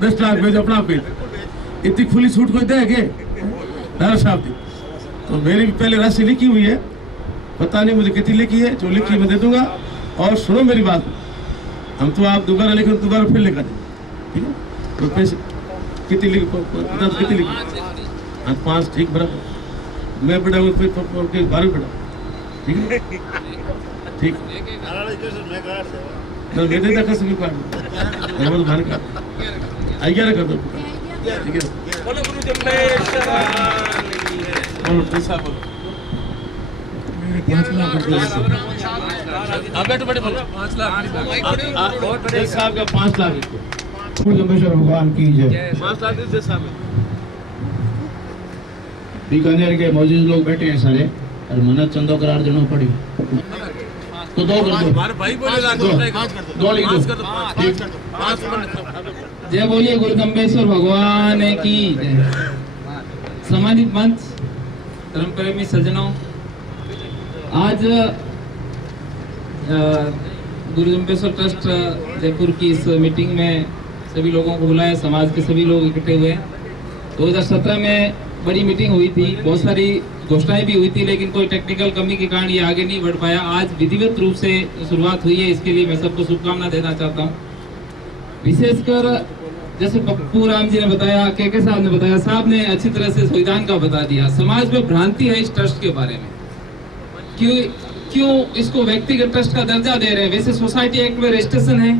10 लाख भेजो अपना पे इतनी खुली छूट कोई देंगे डॉक्टर साहब की। तो मेरी भी पहले राशि लिखी हुई है, पता नहीं मुझे कितनी लिखी है, जो लिखी मैं दे दूंगा। और सुनो मेरी बात, हम तो आप दोबारा लिखे दोबारा फिर लिखा दें, ठीक है? तो पैसे कितनी लिखी कितनी लिखी? हाँ 5 ठीक बराबर। मैं पढ़ाऊँ फिर 12 पढ़ा, ठीक है? ठीक तो दे देता कसम भी काट दो भान का आइए कर दो, ठीक है? साहब का 5 लाख भगवान की जय। 5 लाख बीकानेर के मौजूद लोग बैठे हैं सारे और मन्नत चंदो करार देना पड़ी तो 2 कर दो, भाई बोले दो लिख दो। जय बोलिए गुरु गंबेश्वर भगवान की जय। सामाजिक मंच, धर्म प्रेमी सज्जनों, आज गुरु गंबेश्वर ट्रस्ट जयपुर की इस मीटिंग में सभी लोगों को बुलाया, समाज के सभी लोग इकट्ठे हुए। 2017 में बड़ी मीटिंग हुई थी, बहुत सारी घोषणाएं भी हुई थी, लेकिन कोई टेक्निकल कमी के कारण ये आगे नहीं बढ़ पाया। आज विधिवत रूप से शुरुआत हुई है, इसके लिए मैं सबको शुभकामना देना चाहता हूँ। विशेषकर जैसे पप्पू राम जी ने बताया, के साहब ने बताया, साहब ने अच्छी तरह से संविधान का बता दिया। समाज में भ्रांति है इस ट्रस्ट के बारे में, क्यों इसको व्यक्तिगत ट्रस्ट का दर्जा दे रहे हैं। वैसे सोसाइटी एक्ट में रजिस्ट्रेशन है,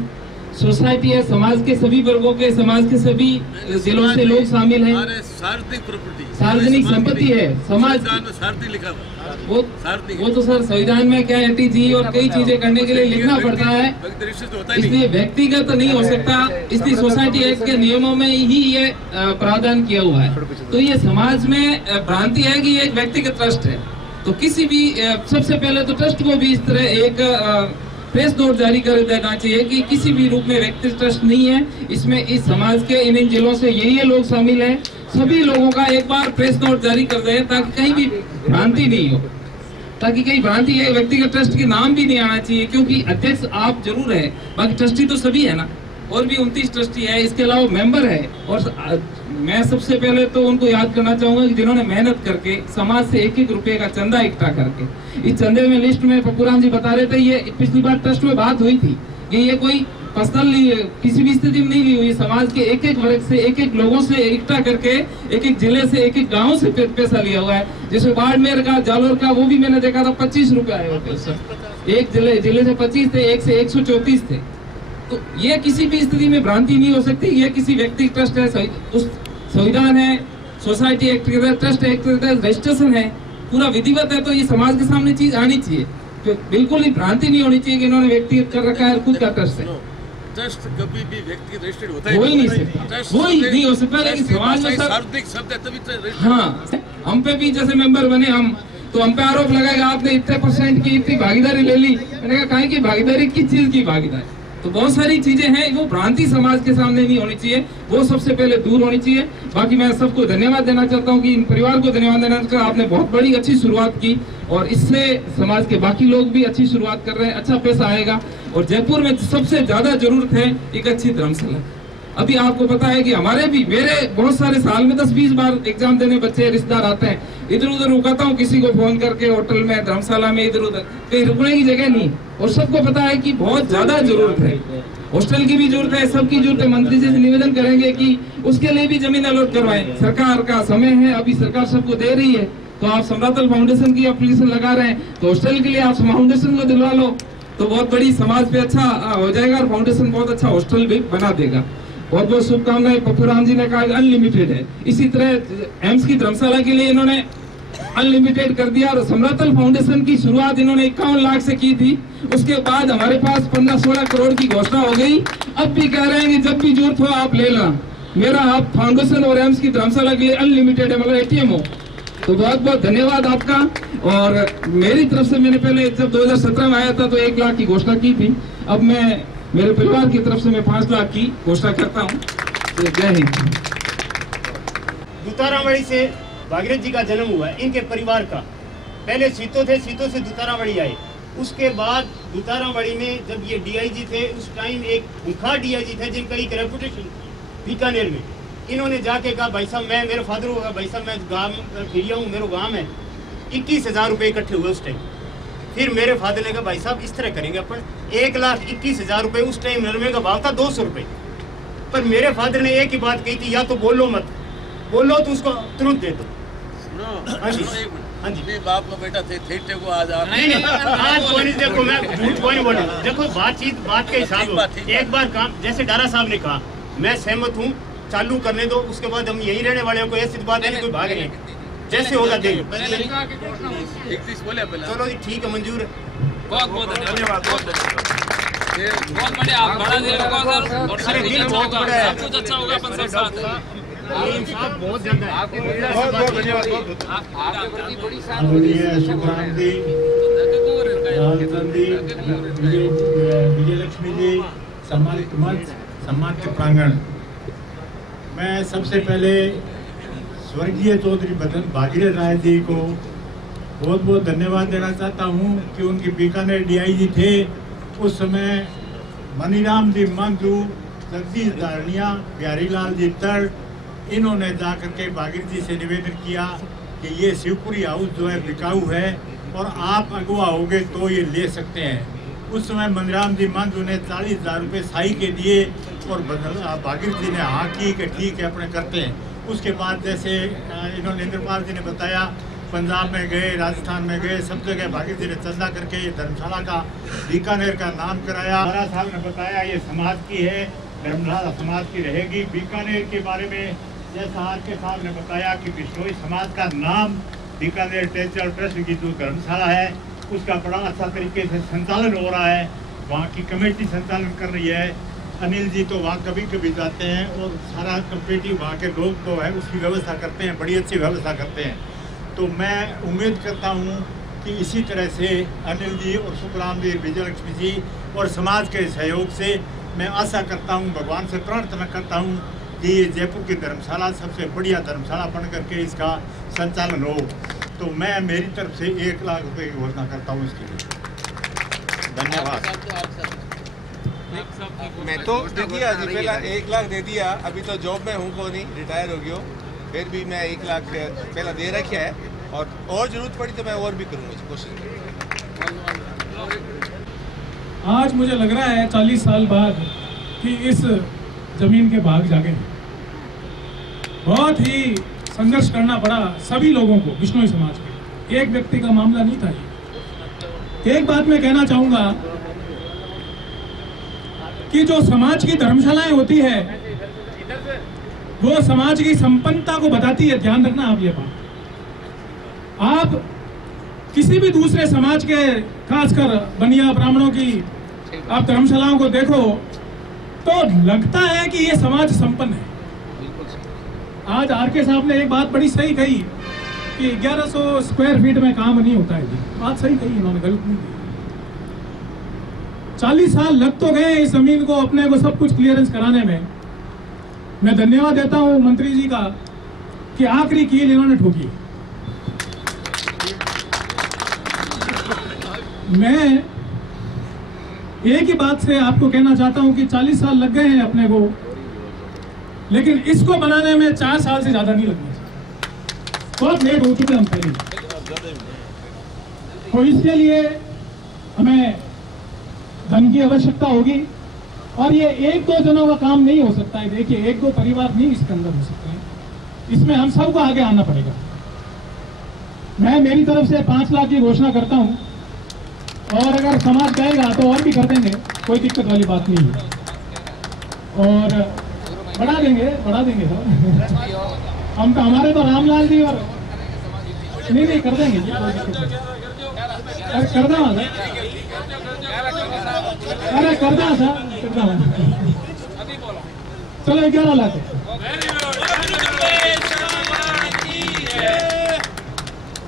सोसाइटी है, समाज के सभी वर्गों के, समाज के सभी जिलों से लोग शामिल हैं। सार्वजनिक प्रॉपर्टी, सार्वजनिक संपत्ति है समाज लिखा वो तो सर संविधान में क्या एटीजी और कई चीजें करने के लिए लिखना पड़ता है, इसलिए व्यक्तिगत नहीं हो सकता। इसलिए सोसाइटी एक्ट के नियमों में ही ये प्रावधान किया हुआ है। तो ये समाज में भ्रांति है कि ये एक व्यक्तिगत ट्रस्ट है। तो किसी भी सबसे पहले तो ट्रस्ट को भी इस तरह एक प्रेस नोट जारी कर देना चाहिए कि किसी भी रूप में व्यक्ति ट्रस्ट नहीं है। इसमें इस समाज के इन जिलों से ये लोग शामिल हैं, सभी लोगों का एक बार प्रेस नोट जारी कर दे ताकि कहीं भी भ्रांति नहीं हो, ताकि कहीं भ्रांति है। व्यक्तिगत ट्रस्ट के नाम भी नहीं आना चाहिए, क्योंकि अध्यक्ष आप जरूर है, बाकी ट्रस्टी तो सभी है ना, और भी 29 ट्रस्टी है, इसके अलावा मेंबर है। और मैं सबसे पहले तो उनको याद करना चाहूंगा कि जिन्होंने मेहनत करके समाज से 1-1 रुपए का चंदा इकट्ठा करके, इस चंदे में लिस्ट में पप्पूराम जी बता रहे थे, ये पिछली बार ट्रस्ट में बात हुई थी कि ये कोई पर्सनल किसी भी स्थिति में नहीं ली हुई, समाज के 1-1 वर्ग से 1-1 लोगों से इकट्ठा करके 1-1 जिले से 1-1 गाँव से पैसा लिया हुआ है। जैसे बाड़मेर का, जालोर का, वो भी मैंने देखा था 25 रुपए आए होते उससे, एक जिले से 25 थे, एक से 134 थे। तो ये किसी भी स्थिति में भ्रांति नहीं हो सकती। ये किसी व्यक्ति ट्रस्ट है, उस संविधान है, सोसाइटी एक्ट के तहत, ट्रस्ट एक्ट के तहत रजिस्ट्रेशन है, पूरा विधिवत है। तो ये समाज के सामने चीज आनी चाहिए, तो बिल्कुल ही भ्रांति नहीं होनी चाहिए कि इन्होंने व्यक्तिगत कर रखा है, खुद का ट्रस्ट है। ट्रस्ट कभी भी व्यक्तिगत रजिस्टर्ड होता हो ही नहीं सकता, वो ही नहीं हो सकता। लेकिन समाज में सार्वजनिक शब्द है तभी। हाँ, हम पे भी जैसे मेंबर बने हम, तो हम पे आरोप लगाएगा आपने इतने % की इतनी भागीदारी ले ली। मैंने कहा काहे की भागीदारी, किस चीज की भागीदारी? तो बहुत सारी चीजें हैं, वो भ्रांति समाज के सामने नहीं होनी चाहिए, वो सबसे पहले दूर होनी चाहिए। बाकी मैं सबको धन्यवाद देना चाहता हूँ कि इन परिवार को धन्यवाद देना चाहता हूँ, आपने बहुत बड़ी अच्छी शुरुआत की और इससे समाज के बाकी लोग भी अच्छी शुरुआत कर रहे हैं, अच्छा पैसा आएगा। और जयपुर में सबसे ज्यादा जरूरत है एक अच्छी धर्मशाला। अभी आपको पता है कि मेरे बहुत सारे साल में 10-20 बार एग्जाम देने बच्चे रिश्तेदार आते हैं, इधर उधर रुकाता हूँ किसी को फोन करके, होटल में, धर्मशाला में, इधर उधर कहीं रुकने की जगह नहीं। और सबको पता है कि बहुत ज्यादा जरूरत है, हॉस्टल की भी जरूरत है, सबकी जरूरत है। मंत्री जी से निवेदन करेंगे कि उसके लिए भी जमीन अलॉट करवाएं। सरकार का समय है, अभी सरकार सबको दे रही है, तो आप समरातल फाउंडेशन की एप्लीकेशन लगा रहे हैं, तो हॉस्टल के लिए आप फाउंडेशन को दिलवा लो, तो बहुत बड़ी समाज पे अच्छा हो जाएगा और फाउंडेशन बहुत अच्छा हॉस्टल भी बना देगा। बहुत बहुत शुभकामनाएं। पप्पूराम जी ने कहा अनलिमिटेड है, इसी तरह एम्स की धर्मशाला के लिए इन्होंने अनलिमिटेड कर दिया। और समरातल फाउंडेशन की शुरुआत इन्होंने 51 लाख से की थी, उसके बाद हमारे पास 15-16 करोड़ की घोषणा हो गई। अब भी कह रहे हैं कि जब भी जरूरत हो आप ले लेना। मेरा आप फाउंडेशन और एम्स की धर्मशाला के लिए अनलिमिटेड है, मतलब ATM हो, तो बहुत बहुत धन्यवाद आपका। और मेरी तरफ से मैंने पहले जब 2017 में आया था तो 1 लाख की घोषणा की थी। अब मैं मेरे परिवार की तरफ से मैं 5 लाख की घोषणा करता हूँ। तो जय हिंद। दुतारावड़ी से भागीरथ जी का जन्म हुआ है, इनके परिवार का। पहले सीतो थे, सीतो से दुतारावड़ी आए। उसके बाद दुतारावड़ी में जब ये डीआईजी थे, उस टाइम एक खूंखार डीआईजी थे जिनका एक रेपुटेशन बीकानेर में। इन्होंने जाके कहा भाई साहब, मैं मेरे फादर को कहा भाई साहब मैं गाँव फिरिया हूँ, मेरे गाँव में 21,000 रुपये इकट्ठे हुए उस टाइम। फिर मेरे फादर ने कहा भाई साहब इस तरह करेंगे अपन, 1,21,000 रुपये। उस टाइम नरमे का भाव था 200 रुपये। पर मेरे फादर ने एक ही बात कही थी, या तो बोलो मत, बोलो तो उसको तुरंत दे दो। हाँ जी, हाँ जी। बाप का बेटा थे को आज आप नहीं आज कोई नहीं, देखो मैं झूठ कोई नहीं बोलूँ। देखो बात के हिसाब से एक बार काम, जैसे डारा साहब ने कहा, मैं सहमत हूँ, चालू करने दो, उसके बाद हम यही रहने वाले हैं। कोई ऐसी बात नहीं कोई भाग नहीं, जैसे होगा देंगे। चलो जी ठीक है, मंजूर है। बहुत बहुत धन्यवाद। बहुत बढ़िया, आप बड़ा दे रखा सर, और सब कुछ अच्छा होगा, सब कुछ अच्छा होगा। अपन सब साथ हैं। बहुत ज्यादा है। बहुत बहुत धन्यवाद। आपके प्रति बड़ी साथ सुखराम जी, विजयलक्ष्मी जी, सम्मानित मंच, सम्मानित प्रांगण। मैं सबसे पहले स्वर्गीय चौधरी भागीरथ राय जी को बहुत बहुत धन्यवाद देना चाहता हूँ कि उनकी बीकानेर डीआईजी थे उस समय मनीराम जी मंजू, जगदीश धारणिया, बिहारी लाल जी तड़, इन्होंने जा करके भागीरथ जी से निवेदन किया कि ये शिवपुरी हाउस जो है बिकाऊ है और आप अगुवा होगे तो ये ले सकते हैं। उस समय मनीराम जी मंजू ने 40,000 रुपये साई के दिए और भागीरथ जी ने हाँ की कि ठीक है अपने करते हैं। उसके बाद जैसे इन्होंने इंद्रपाल जी ने बताया, पंजाब में गए, राजस्थान में गए, सब जगह भागीरथ जी ने चंदा करके ये धर्मशाला का बीकानेर का नाम कराया। महाराज साहब ने बताया ये समाज की है, धर्मशाला समाज की रहेगी। बीकानेर के बारे में जैसा आर के साहब ने बताया कि बिश्नोई समाज का नाम बीकानेर टेरिटोरियल ट्रस्ट की जो धर्मशाला है उसका बड़ा अच्छा तरीके से संचालन हो रहा है। वहाँ की कमेटी संचालन कर रही है। अनिल जी तो वहाँ कभी कभी जाते हैं और सारा कम्पेटिव वहाँ के लोग तो है उसकी व्यवस्था करते हैं, बड़ी अच्छी व्यवस्था करते हैं। तो मैं उम्मीद करता हूँ कि इसी तरह से अनिल जी और सुखराम जी, विजयलक्ष्मी जी और समाज के सहयोग से मैं आशा करता हूँ, भगवान से प्रार्थना करता हूँ कि ये जयपुर की धर्मशाला सबसे बढ़िया धर्मशाला बन करके इसका संचालन हो। तो मैं मेरी तरफ से 1 लाख रुपए की घोषणा करता हूँ इसके लिए। धन्यवाद। मैं तो दे दिया जी, पहला 1 लाख दे दिया। अभी तो जॉब में हूँ, को नहीं रिटायर हो गया, फिर भी मैं 1 लाख पहला दे रखा है और जरूरत पड़ी तो मैं और भी करूँगा कोशिश। आज मुझे लग रहा है 40 साल बाद कि इस जमीन के भाग जागे। बहुत ही संघर्ष करना पड़ा सभी लोगों को, बिश्नोई समाज के, एक व्यक्ति का मामला नहीं था ये। एक बात मैं कहना चाहूंगा कि जो समाज की धर्मशालाएं होती है वो समाज की संपन्नता को बताती है। ध्यान रखना आप ये बात। आप किसी भी दूसरे समाज के, खासकर बनिया ब्राह्मणों की आप धर्मशालाओं को देखो तो लगता है कि ये समाज संपन्न है। आज आर के साहब ने एक बात बड़ी सही कही कि 1100 स्क्वायर फीट में काम नहीं होता है। बात सही कही इन्होंने, गलत नहीं कही। 40 साल लग तो गए इस जमीन को अपने को सब कुछ क्लियरेंस कराने में। मैं धन्यवाद देता हूं मंत्री जी का कि आखिरी कील इन्होंने ठोकी। मैं एक ही बात से आपको कहना चाहता हूं कि 40 साल लग गए हैं अपने को, लेकिन इसको बनाने में 4 साल से ज्यादा नहीं लगना चाहिए। बहुत लेट हो चुके हम पहले। तो इसके लिए हमें धन की आवश्यकता होगी और ये 1-2 जनों का काम नहीं हो सकता है। देखिए 1-2 परिवार नहीं इसके अंदर हो सकते हैं, इसमें हम सबको आगे आना पड़ेगा। मैं मेरी तरफ से 5 लाख की घोषणा करता हूं और अगर समाज कहेगा तो और भी कर देंगे, कोई दिक्कत वाली बात नहीं है। और बढ़ा देंगे सर। हम तो, हमारे तो रामलाल जी और नहीं कर देंगे जी, कोई दिक्कत नहीं। कर दो सर, अरे कर दो सर, चलो 11 लाख।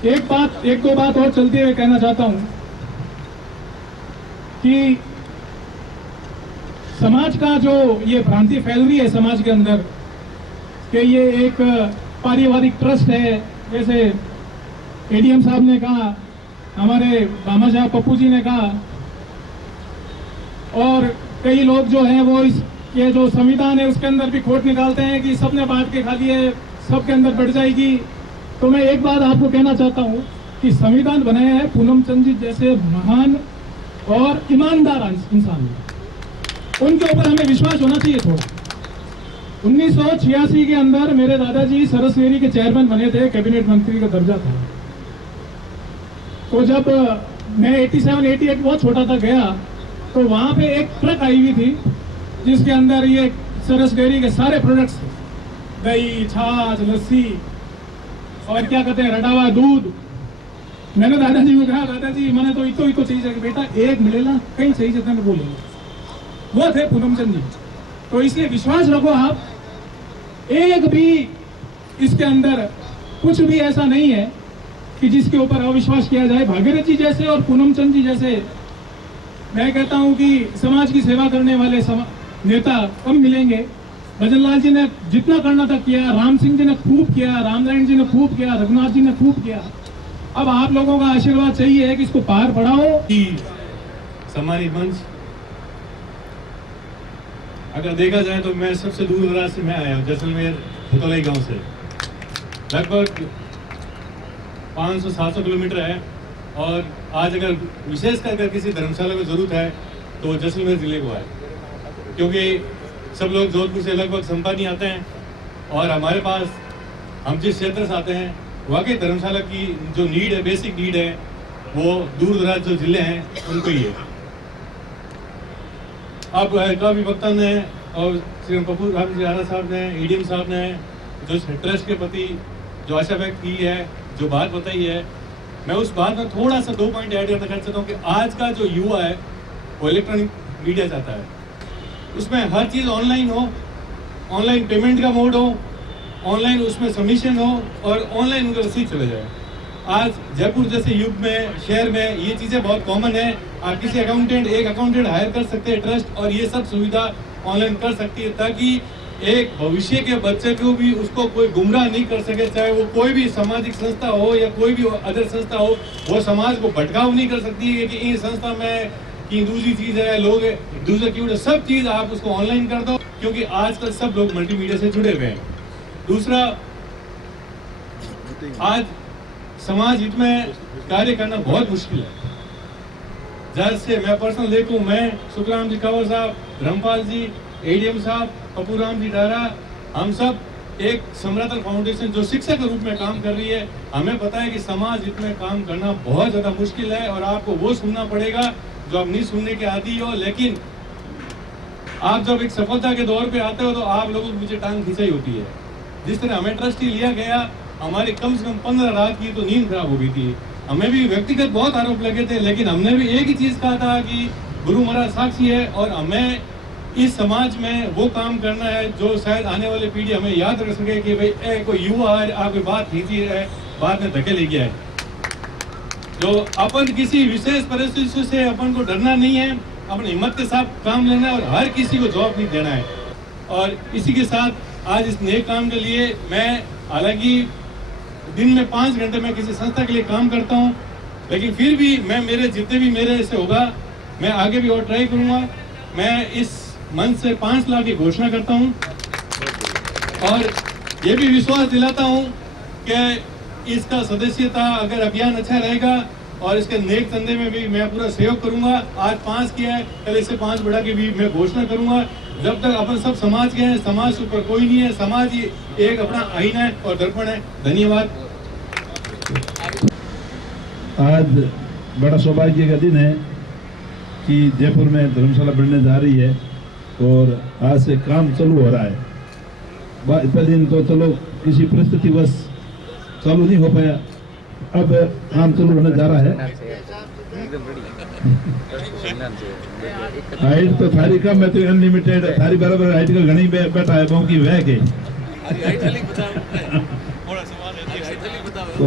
एक दो बात और चलते हुए कहना चाहता हूं कि समाज का जो ये भ्रांति फैल रही है समाज के अंदर कि ये एक पारिवारिक ट्रस्ट है, जैसे एडीएम साहब ने कहा, हमारे भामा साहब पप्पू जी ने कहा, और कई लोग जो हैं वो इस ये जो संविधान है उसके अंदर भी खोट निकालते हैं कि सबने बांट के खा लिए, सबके अंदर बढ़ जाएगी। तो मैं एक बात आपको कहना चाहता हूं कि संविधान बनाया है पूनम चंद जी जैसे महान और ईमानदार इंसान, उनके ऊपर हमें विश्वास होना चाहिए थोड़ा। 1986 के अंदर मेरे दादाजी सरसवेरी के चेयरमैन बने थे, कैबिनेट मंत्री का दर्जा था। तो जब मैं 87-88 बहुत छोटा था गया, तो वहां पे एक ट्रक आई हुई थी जिसके अंदर ये सरस डेयरी के सारे प्रोडक्ट्स, दही, छाछ, लस्सी और क्या कहते हैं रडावा दूध। मैंने दादाजी को कहा, दादाजी मैंने तो इतो चाहिए कि बेटा एक मिलेगा कहीं सही जगह में बोलेंगे। वो थे पूनम चंद जी। तो इसलिए विश्वास रखो आप, एक भी इसके अंदर कुछ भी ऐसा नहीं है कि जिसके ऊपर अविश्वास किया जाए। भागीरथ जी जैसे और पूनम चंद जी जैसे, मैं कहता हूं कि समाज की सेवा करने वाले नेता कम मिलेंगे। भजन लाल जी ने जितना करना था किया, राम सिंह जी ने खूब किया, रामनारायण जी ने खूब किया, रघुनाथ जी ने खूब किया। अब आप लोगों का आशीर्वाद चाहिए है कि इसको पार बढ़ाओ। सम्मानित मंच, अगर देखा जाए तो मैं सबसे दूर दराज से मैं आया हूँ, जैसलमेर भुतलाई गांव से। लगभग 500-700 किलोमीटर है, और आज अगर विशेषकर अगर किसी धर्मशाला को जरूरत है तो जैसलमेर जिले को है, क्योंकि सब लोग जोधपुर से लगभग संपानी आते हैं, और हमारे पास हम जिस क्षेत्र से आते हैं वाकई धर्मशाला की जो नीड है, बेसिक नीड है, वो दूर दराज जो जिले हैं उनको ही है। अब काफी वक्ता ने और श्री पप्पू राम जी आरा साहब ने, एडीएम साहब ने जो ट्रस्ट के प्रति जो आशा व्यक्त की है, जो बात बताई है, मैं उस बात में थोड़ा सा 2 पॉइंट ऐड करना चाहता हूँ कि आज का जो युवा है वो इलेक्ट्रॉनिक मीडिया चाहता है, उसमें हर चीज़ ऑनलाइन हो, ऑनलाइन पेमेंट का मोड हो, ऑनलाइन उसमें सबमिशन हो, और ऑनलाइन उनका रसीद चले जाए। आज जयपुर जैसे युग में, शहर में ये चीज़ें बहुत कॉमन है। आप किसी एक अकाउंटेंट हायर कर सकते हैं ट्रस्ट, और ये सब सुविधा ऑनलाइन कर सकती है, ताकि एक भविष्य के बच्चे को भी उसको कोई गुमराह नहीं कर सके, चाहे वो कोई भी सामाजिक संस्था हो या कोई भी अदर संस्था हो, वो समाज को भटकाव नहीं कर सकती है कि इन संस्था में कि दूसरी चीज़ है, लोग दूसरे क्यों, सब चीज़ आप उसको ऑनलाइन कर दो, क्योंकि आजकल सब लोग मल्टीमीडिया से जुड़े हुए हैं। दूसरा, आज समाज हित में कार्य करना बहुत मुश्किल है। जैसे मैं पर्सनल देखूं, मैं सुखराम जी कंवर साहब, धर्मपाल जी, एडीएम साहब, पप्पू राम जी डारा, हम सब एक समरतल फाउंडेशन जो शिक्षा के रूप में काम कर रही है, हमें पता है कि समाज हित में काम करना बहुत ज़्यादा मुश्किल है, और आपको वो सुनना पड़ेगा जो आप नहीं सुनने के आदी हो। लेकिन आप जब एक सफलता के दौर पे आते हो तो आप लोगों की मुझे टांग खिंचाई होती है। जिस तरह हमें ट्रस्टी लिया गया, हमारी कम से कम 15 रात की तो नींद खराब हो गई थी। हमें भी व्यक्तिगत बहुत आरोप लगे थे, लेकिन हमने भी एक ही चीज़ कहा था कि गुरु महाराज साक्षी है, और हमें इस समाज में वो काम करना है जो शायद आने वाली पीढ़ी हमें याद रख सके कि भाई कोई युवा है, आपकी बात खींची है, बाद में धक्के ले गया है। जो अपन किसी विशेष परिस्थिति से अपन को डरना नहीं है, अपनी हिम्मत के साथ काम लेना है, और हर किसी को जवाब नहीं देना है। और इसी के साथ आज इस नेक काम के लिए मैं, हालांकि दिन में 5 घंटे मैं किसी संस्था के लिए काम करता हूं, लेकिन फिर भी मैं मेरे जितने भी मेरे से होगा मैं आगे भी और ट्राई करूंगा। मैं इस मंच से 5 लाख की घोषणा करता हूं, और ये भी विश्वास दिलाता हूं कि इसका सदस्यता अगर अभियान अच्छा रहेगा और इसके नेक धंधे में भी मैं पूरा सहयोग करूंगा। आज 5 किया है, कल इससे 5 बढ़ा के भी मैं घोषणा करूंगा। जब तक अपन सब समाज के हैं, समाज के ऊपर कोई नहीं है, समाज ही एक अपना आईना है और दर्पण है। धन्यवाद। आज बड़ा सौभाग्य का दिन है कि जयपुर में धर्मशाला बनने जा रही है, और आज से काम चालू हो रहा है। इतना दिन तो चलो किसी परिस्थिति बस चालू नहीं हो पाया, अब काम चालू होने जा रहा है। हाइट तो थारी कम है, तो अनलिमिटेड थारी बराबर हाइट का घनी बैठा है, बाकी वह के तो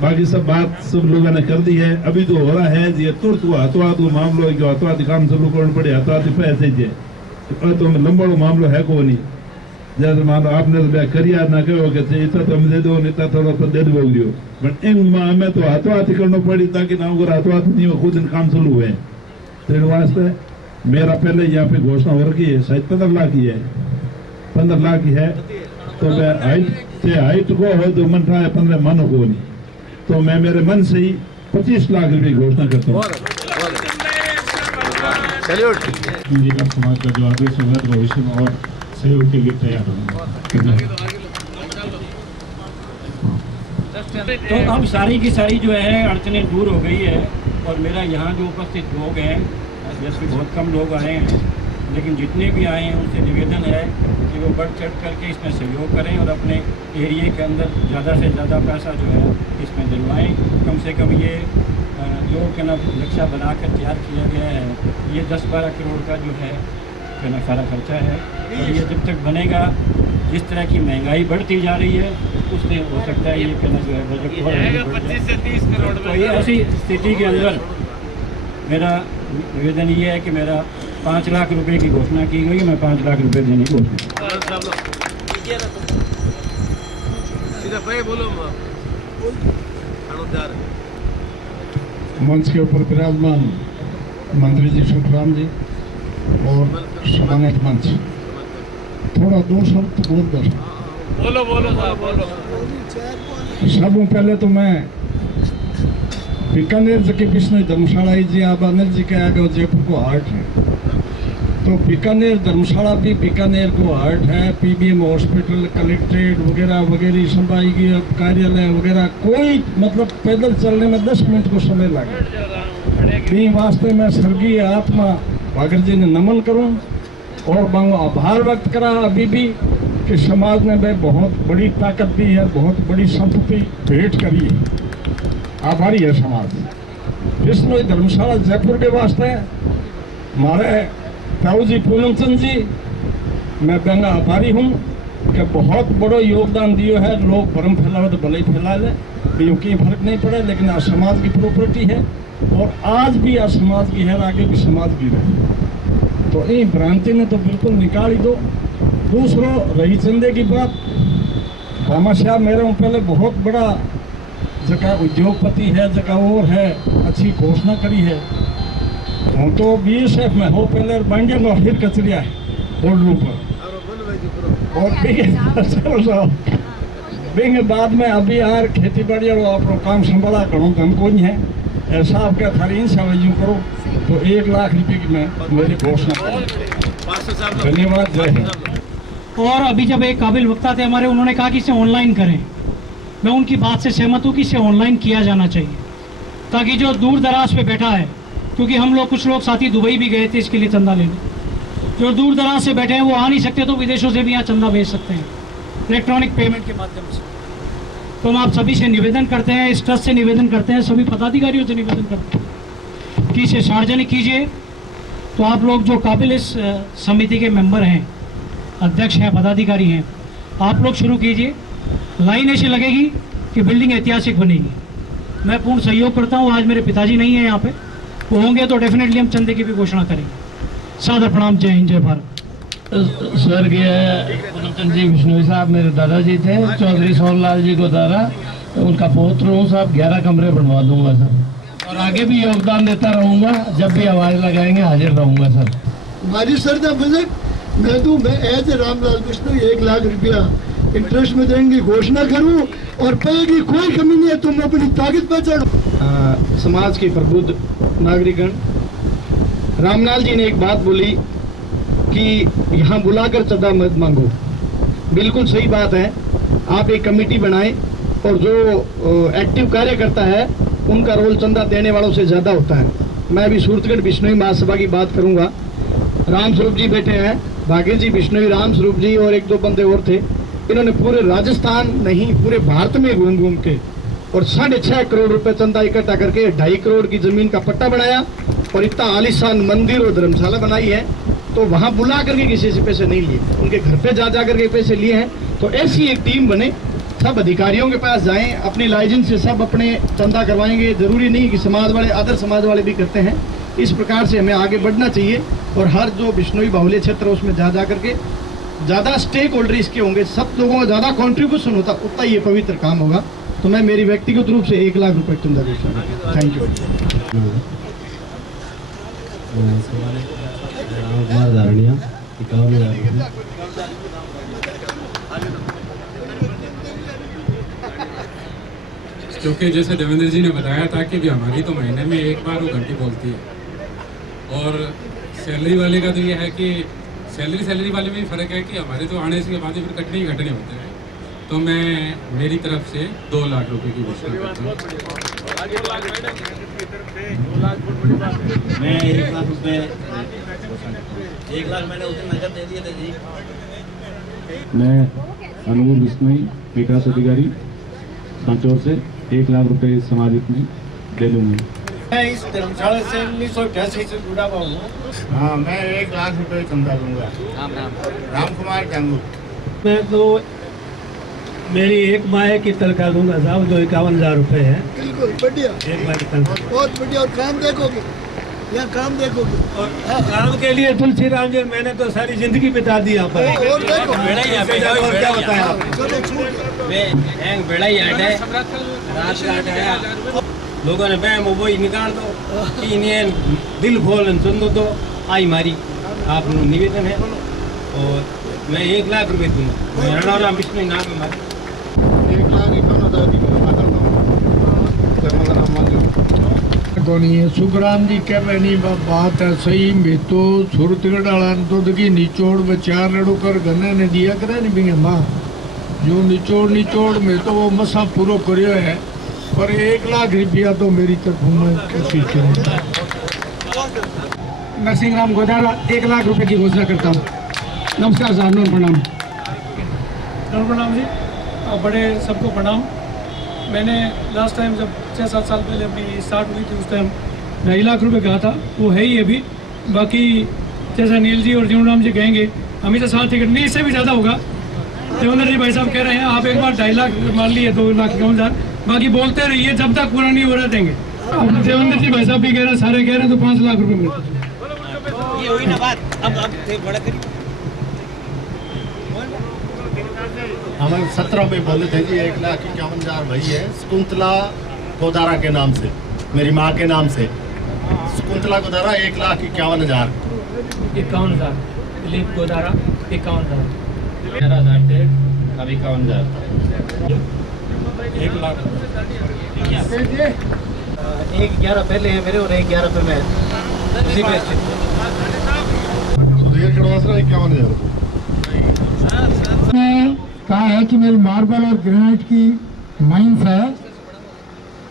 बाकी सब बात सब लोगों ने कर दी है। अभी जो हो रहा है ये तुरंत हुआ हथवाद मामलो है, हथवाद काम चालू करना पड़े, हथवाद पैसे जे तो लंबो मामलो है को नहीं। जैसे मान लो आपने तो करिया ना कहो कि इतना तो हम दे दो, इतना थोड़ा तो दे दो, बट इन हमें तो हथवाद करना पड़ी ताकि ना अगर हथवाद नहीं हो खुद काम चालू हुए। तो इन वास्ते मेरा पहले यहाँ पे घोषणा हो रखी है, शायद 15 लाख की है, 15 लाख की है। तो मैं हाइट को हो तो मन था 15 मानो को नहीं, तो मैं मेरे मन से ही 25 लाख रुपए घोषणा करता हूँ। समाज का जो आदेश होगा भविष्य में और सहयोग के लिए तैयार होंगे। तो अब सारी की सारी जो है अड़चनें दूर हो गई है और मेरा यहाँ जो उपस्थित लोग हैं, जैसे बहुत कम लोग आए हैं, लेकिन जितने भी आए हैं उनसे निवेदन है कि वो बढ़ चढ़ करके इसमें सहयोग करें और अपने एरिए के अंदर ज़्यादा से ज़्यादा पैसा जो है इसमें दिलवाएं। कम से कम ये जो क्या ना नक्शा बनाकर तैयार किया गया है, ये 10-12 करोड़ का जो है क्या ना सारा खर्चा है। और ये जब तक बनेगा, जिस तरह की महंगाई बढ़ती जा रही है उससे हो सकता है ये क्या ना जो है बजट 25 से 30 करोड़। तो ये ऐसी स्थिति के अंदर मेरा निवेदन ये है कि मेरा 5 लाख रुपए की घोषणा की गई, मैं 5 लाख रुपए देने की घोषणा। मंच के ऊपर विराजमान मंत्री जी सुखराम जी और सम्मानित मंच, थोड़ा 2 शब्द बोल दो। बोलो साहब बोलो। सबों पहले तो मैं बीकानेर जी के विष्णु धर्मशाला जी आबानेर जी के आगे जयपुर को हार्ट है, तो बीकानेर धर्मशाला भी बीकानेर को हार्ट है। पीबीएम हॉस्पिटल, कलेक्ट्रेट वगैरह वगैरह, संभागीय कार्यालय वगैरह, कोई मतलब पैदल चलने में 10 मिनट को समय लगे। इन वास्ते मैं स्वर्गीय आत्मा भागर जी ने नमन करूं और मैं आभार व्यक्त करा अभी भी कि समाज ने भाई बहुत बड़ी ताकत दी है, बहुत बड़ी संपत्ति भेंट करी है। आभारी है समाज। विष्णु धर्मशाला जयपुर के वास्ते हमारे ताऊ जी पूनम चंद जी, मैं बेंगा आभारी हूँ कि बहुत बड़ो योगदान दियो है। लोग भरम फैलावे तो भले ही फैला ले, क्योंकि फर्क नहीं पड़े, लेकिन आज समाज की प्रॉपर्टी है और आज भी आज समाज की है, आगे भी समाज की रहे। तो ये भ्रांति ने तो बिल्कुल निकाल ही दो। दूसरों रही चंदे की बात, भामाशाह मेरे पहले बहुत बड़ा जगह उद्योगपति है, जगह और है, अच्छी घोषणा करी है। हम तो BSF में हो पहले बांडियन और फिर कचरिया है बोर्ड पर और बिंग बाद में अभी यार खेती बाड़ी और अपना काम संभाला घणों धन को नहीं है। ऐसा आपका थारी यूँ करो तो 1 लाख रुपए की मैं मेरी घोषणा। धन्यवाद, जय हिंद। और अभी जब एक काबिल वक्ता थे हमारे, उन्होंने कहा कि इसे ऑनलाइन करें। मैं उनकी बात से सहमत हूँ कि इसे ऑनलाइन किया जाना चाहिए, ताकि जो दूर दराज पे बैठा है, क्योंकि हम लोग कुछ लोग साथी दुबई भी गए थे इसके लिए चंदा लेने, जो दूर दराज से बैठे हैं वो आ नहीं सकते, तो विदेशों से भी यहाँ चंदा भेज सकते हैं इलेक्ट्रॉनिक पेमेंट के माध्यम से। तो हम आप सभी से निवेदन करते हैं, इस ट्रस्ट से निवेदन करते हैं, सभी पदाधिकारियों से निवेदन करते हैं कि इसे सार्वजनिक कीजिए। तो आप लोग जो काबिल इस समिति के मेंबर हैं, अध्यक्ष हैं, पदाधिकारी हैं, आप लोग शुरू कीजिए। लाइन ऐसी लगेगी कि बिल्डिंग ऐतिहासिक बनेगी। मैं पूर्ण सहयोग करता हूँ। आज मेरे पिताजी नहीं है यहाँ पे, वो होंगे तो डेफिनेटली हम चंदे की भी घोषणा करेंगे। सादर प्रणाम, जय हिंद, जय भारत। स्वर्गीय पूनमचंद जी बिश्नोई साहब मेरे दादाजी थे, चौधरी सोनलाल जी को दारा, उनका पौत्र हूँ साहब। 11 कमरे बनवा दूंगा सर, और आगे भी योगदान देता रहूँगा। जब भी आवाज़ लगाएंगे हाजिर रहूँगा सर। हमारी सरदा बजट मैं एज रामलाल बिश्नोई 1 लाख रुपया इंटरेस्ट में देने की घोषणा करूं और पैगी कोई कमी नहीं है, तुम अपनी ताकत पहचानो। समाज के प्रबुद्ध नागरिकगण, रामलाल जी ने एक बात बोली कि यहाँ बुलाकर चंदा मत मांगो। बिल्कुल सही बात है। आप एक कमेटी बनाएं और जो एक्टिव कार्य करता है उनका रोल चंदा देने वालों से ज़्यादा होता है। मैं अभी सूरतगढ़ बिश्नोई महासभा की बात करूँगा। राम स्वरूप जी बैठे हैं, भाग्य जी बिश्नोई, राम स्वरूप जी और 1-2 बंदे और थे। इन्होंने पूरे राजस्थान नहीं पूरे भारत में घूम घूम के और 6.5 करोड़ रुपए चंदा इकट्ठा करके 2.5 करोड़ की जमीन का पट्टा बनाया और इतना आलीशान मंदिर और धर्मशाला बनाई है। तो वहां बुला करके किसी से पैसे नहीं लिए, उनके घर पे जा करके पैसे लिए हैं। तो ऐसी एक टीम बने सब अधिकारियों के पास जाएं, अपनी लाइसेंस से सब अपने चंदा करवाएंगे। जरूरी नहीं कि समाज वाले, अदर समाज वाले भी करते हैं। इस प्रकार से हमें आगे बढ़ना चाहिए और हर जो बिश्नोई बाहुल्य क्षेत्र है उसमें जा करके ज़्यादा स्टेक होल्डर इसके होंगे, सब लोगों का ज़्यादा कॉन्ट्रीब्यूशन होता, उतना ये पवित्र काम होगा। तो मैं मेरी व्यक्तिगत रूप से 1 लाख रुपए चंदा घोषणा करता हूं। Thank you. क्योंकि जैसे देवेंद्र जी ने बताया था कि हमारी तो महीने में एक बार वो घंटी बोलती है, और सैलरी वाले का तो ये है कि सैलरी वाले में भी फ़र्क है कि हमारे तो आने से बाद फिर कटने ही घटने होते हैं। तो मैं मेरी तरफ से 2 लाख रुपए की घोषणा करता हूँ। मैं 1 लाख रुपए 1 लाख मैंने उसे नगद दे दिए थे जी। मैं अनूर बिश्नोई विकास अधिकारी सांचौर से 1 लाख रुपए समाज हित में दे दूंगा। मैं इस धर्मशाला से 1988 से जुड़ा हुआ हूँ। हाँ, मैं 1 लाख रुपए चंदा दूंगा। राम कुमार गंगू। मैं तो मेरी एक माह की तनख्वाह दूंगा साहब, जो 51,000 रुपए है। बिल्कुल बढ़िया, एक माह की तनख्वाह बहुत बढ़िया। और काम देखोगे, यहाँ काम देखोगे। और काम के लिए तुलसी राम जी मैंने तो सारी जिंदगी बिता दी यहाँ पर। और देखो और क्या बताया बेड़ा ही आट है, रात का आट आया, लोगों ने बैम वो ही निकाल दो कि इन्हें दिल खोल सुन दो। तो आई मारी आप निवेदन है, और मैं 1 लाख रुपए दूंगा। मेरा नाम बिश्नोई नाम है हमारा। 1,51,000 की घोषणा करता हूँ। सुखराम जी कह रही बात है सही। मैं तो सूरतगढ़ वाला दूध की निचोड़ बचार लड़ो कर गन्ना ने दिया करे नहीं भी माँ जो निचोड़ में तो वो मसा पूरा करियो है, पर 1 लाख रुपया तो मेरी तरफ में कोशिश करूँगा। नरसिंह राम गोदारा 1 लाख रुपए की घोषणा करता हूँ। नमस्कार साहब, प्रणाम। प्रणाम जी, बड़े सबको प्रणाम। मैंने लास्ट टाइम जब 6-7 साल पहले अपनी स्टार्ट हुई थी, उस टाइम 2.5 लाख रुपए कहा था, वो है ही अभी। बाकी जैसा नील जी और जीवनराम जी कहेंगे हमेशा साथ ही नहीं, इससे भी ज़्यादा होगा। देवेंद्र जी भाई साहब कह रहे हैं आप एक बार 2.5 लाख मान लिए, 2,51,000, बाकी बोलते रहिए जब तक पूरा नहीं हो रहा देंगे। देवेंद्र जी भाई साहब भी कह रहे हैं, सारे कह रहे हैं, तो 5 लाख रुपये मिलते। ये हुई ना बात, अब बड़ा करिए। हमें 17 में बोले थे जी 1,51,000 भाई है शकुंतला गोदारा के नाम से, मेरी माँ के नाम से शकुंतला गोदारा 1,51,000। 51,000 दिलीप गोदारा 51,000। 11,000 थे, अब 51,000। 1 लाख 1,11 पहले है मेरे और 1,11 पे मैं उसी पे सुधीर खड़वासरा 51,000। कहा है कि मेरी मार्बल और ग्रेनाइट की माइंस है।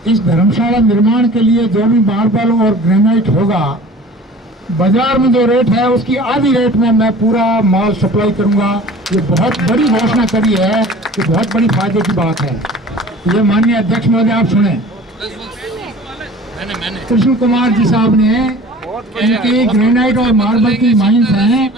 इस धर्मशाला निर्माण के लिए जो भी मार्बल और ग्रेनाइट होगा, बाजार में जो रेट है उसकी आधी रेट में मैं पूरा माल सप्लाई करूंगा। ये बहुत बड़ी घोषणा करी है, ये बहुत बड़ी फायदे की बात है। ये माननीय अध्यक्ष महोदय आप सुने, कृष्ण कुमार जी साहब ने इनकी ग्रेनाइट और मार्बल की माइंस हैं,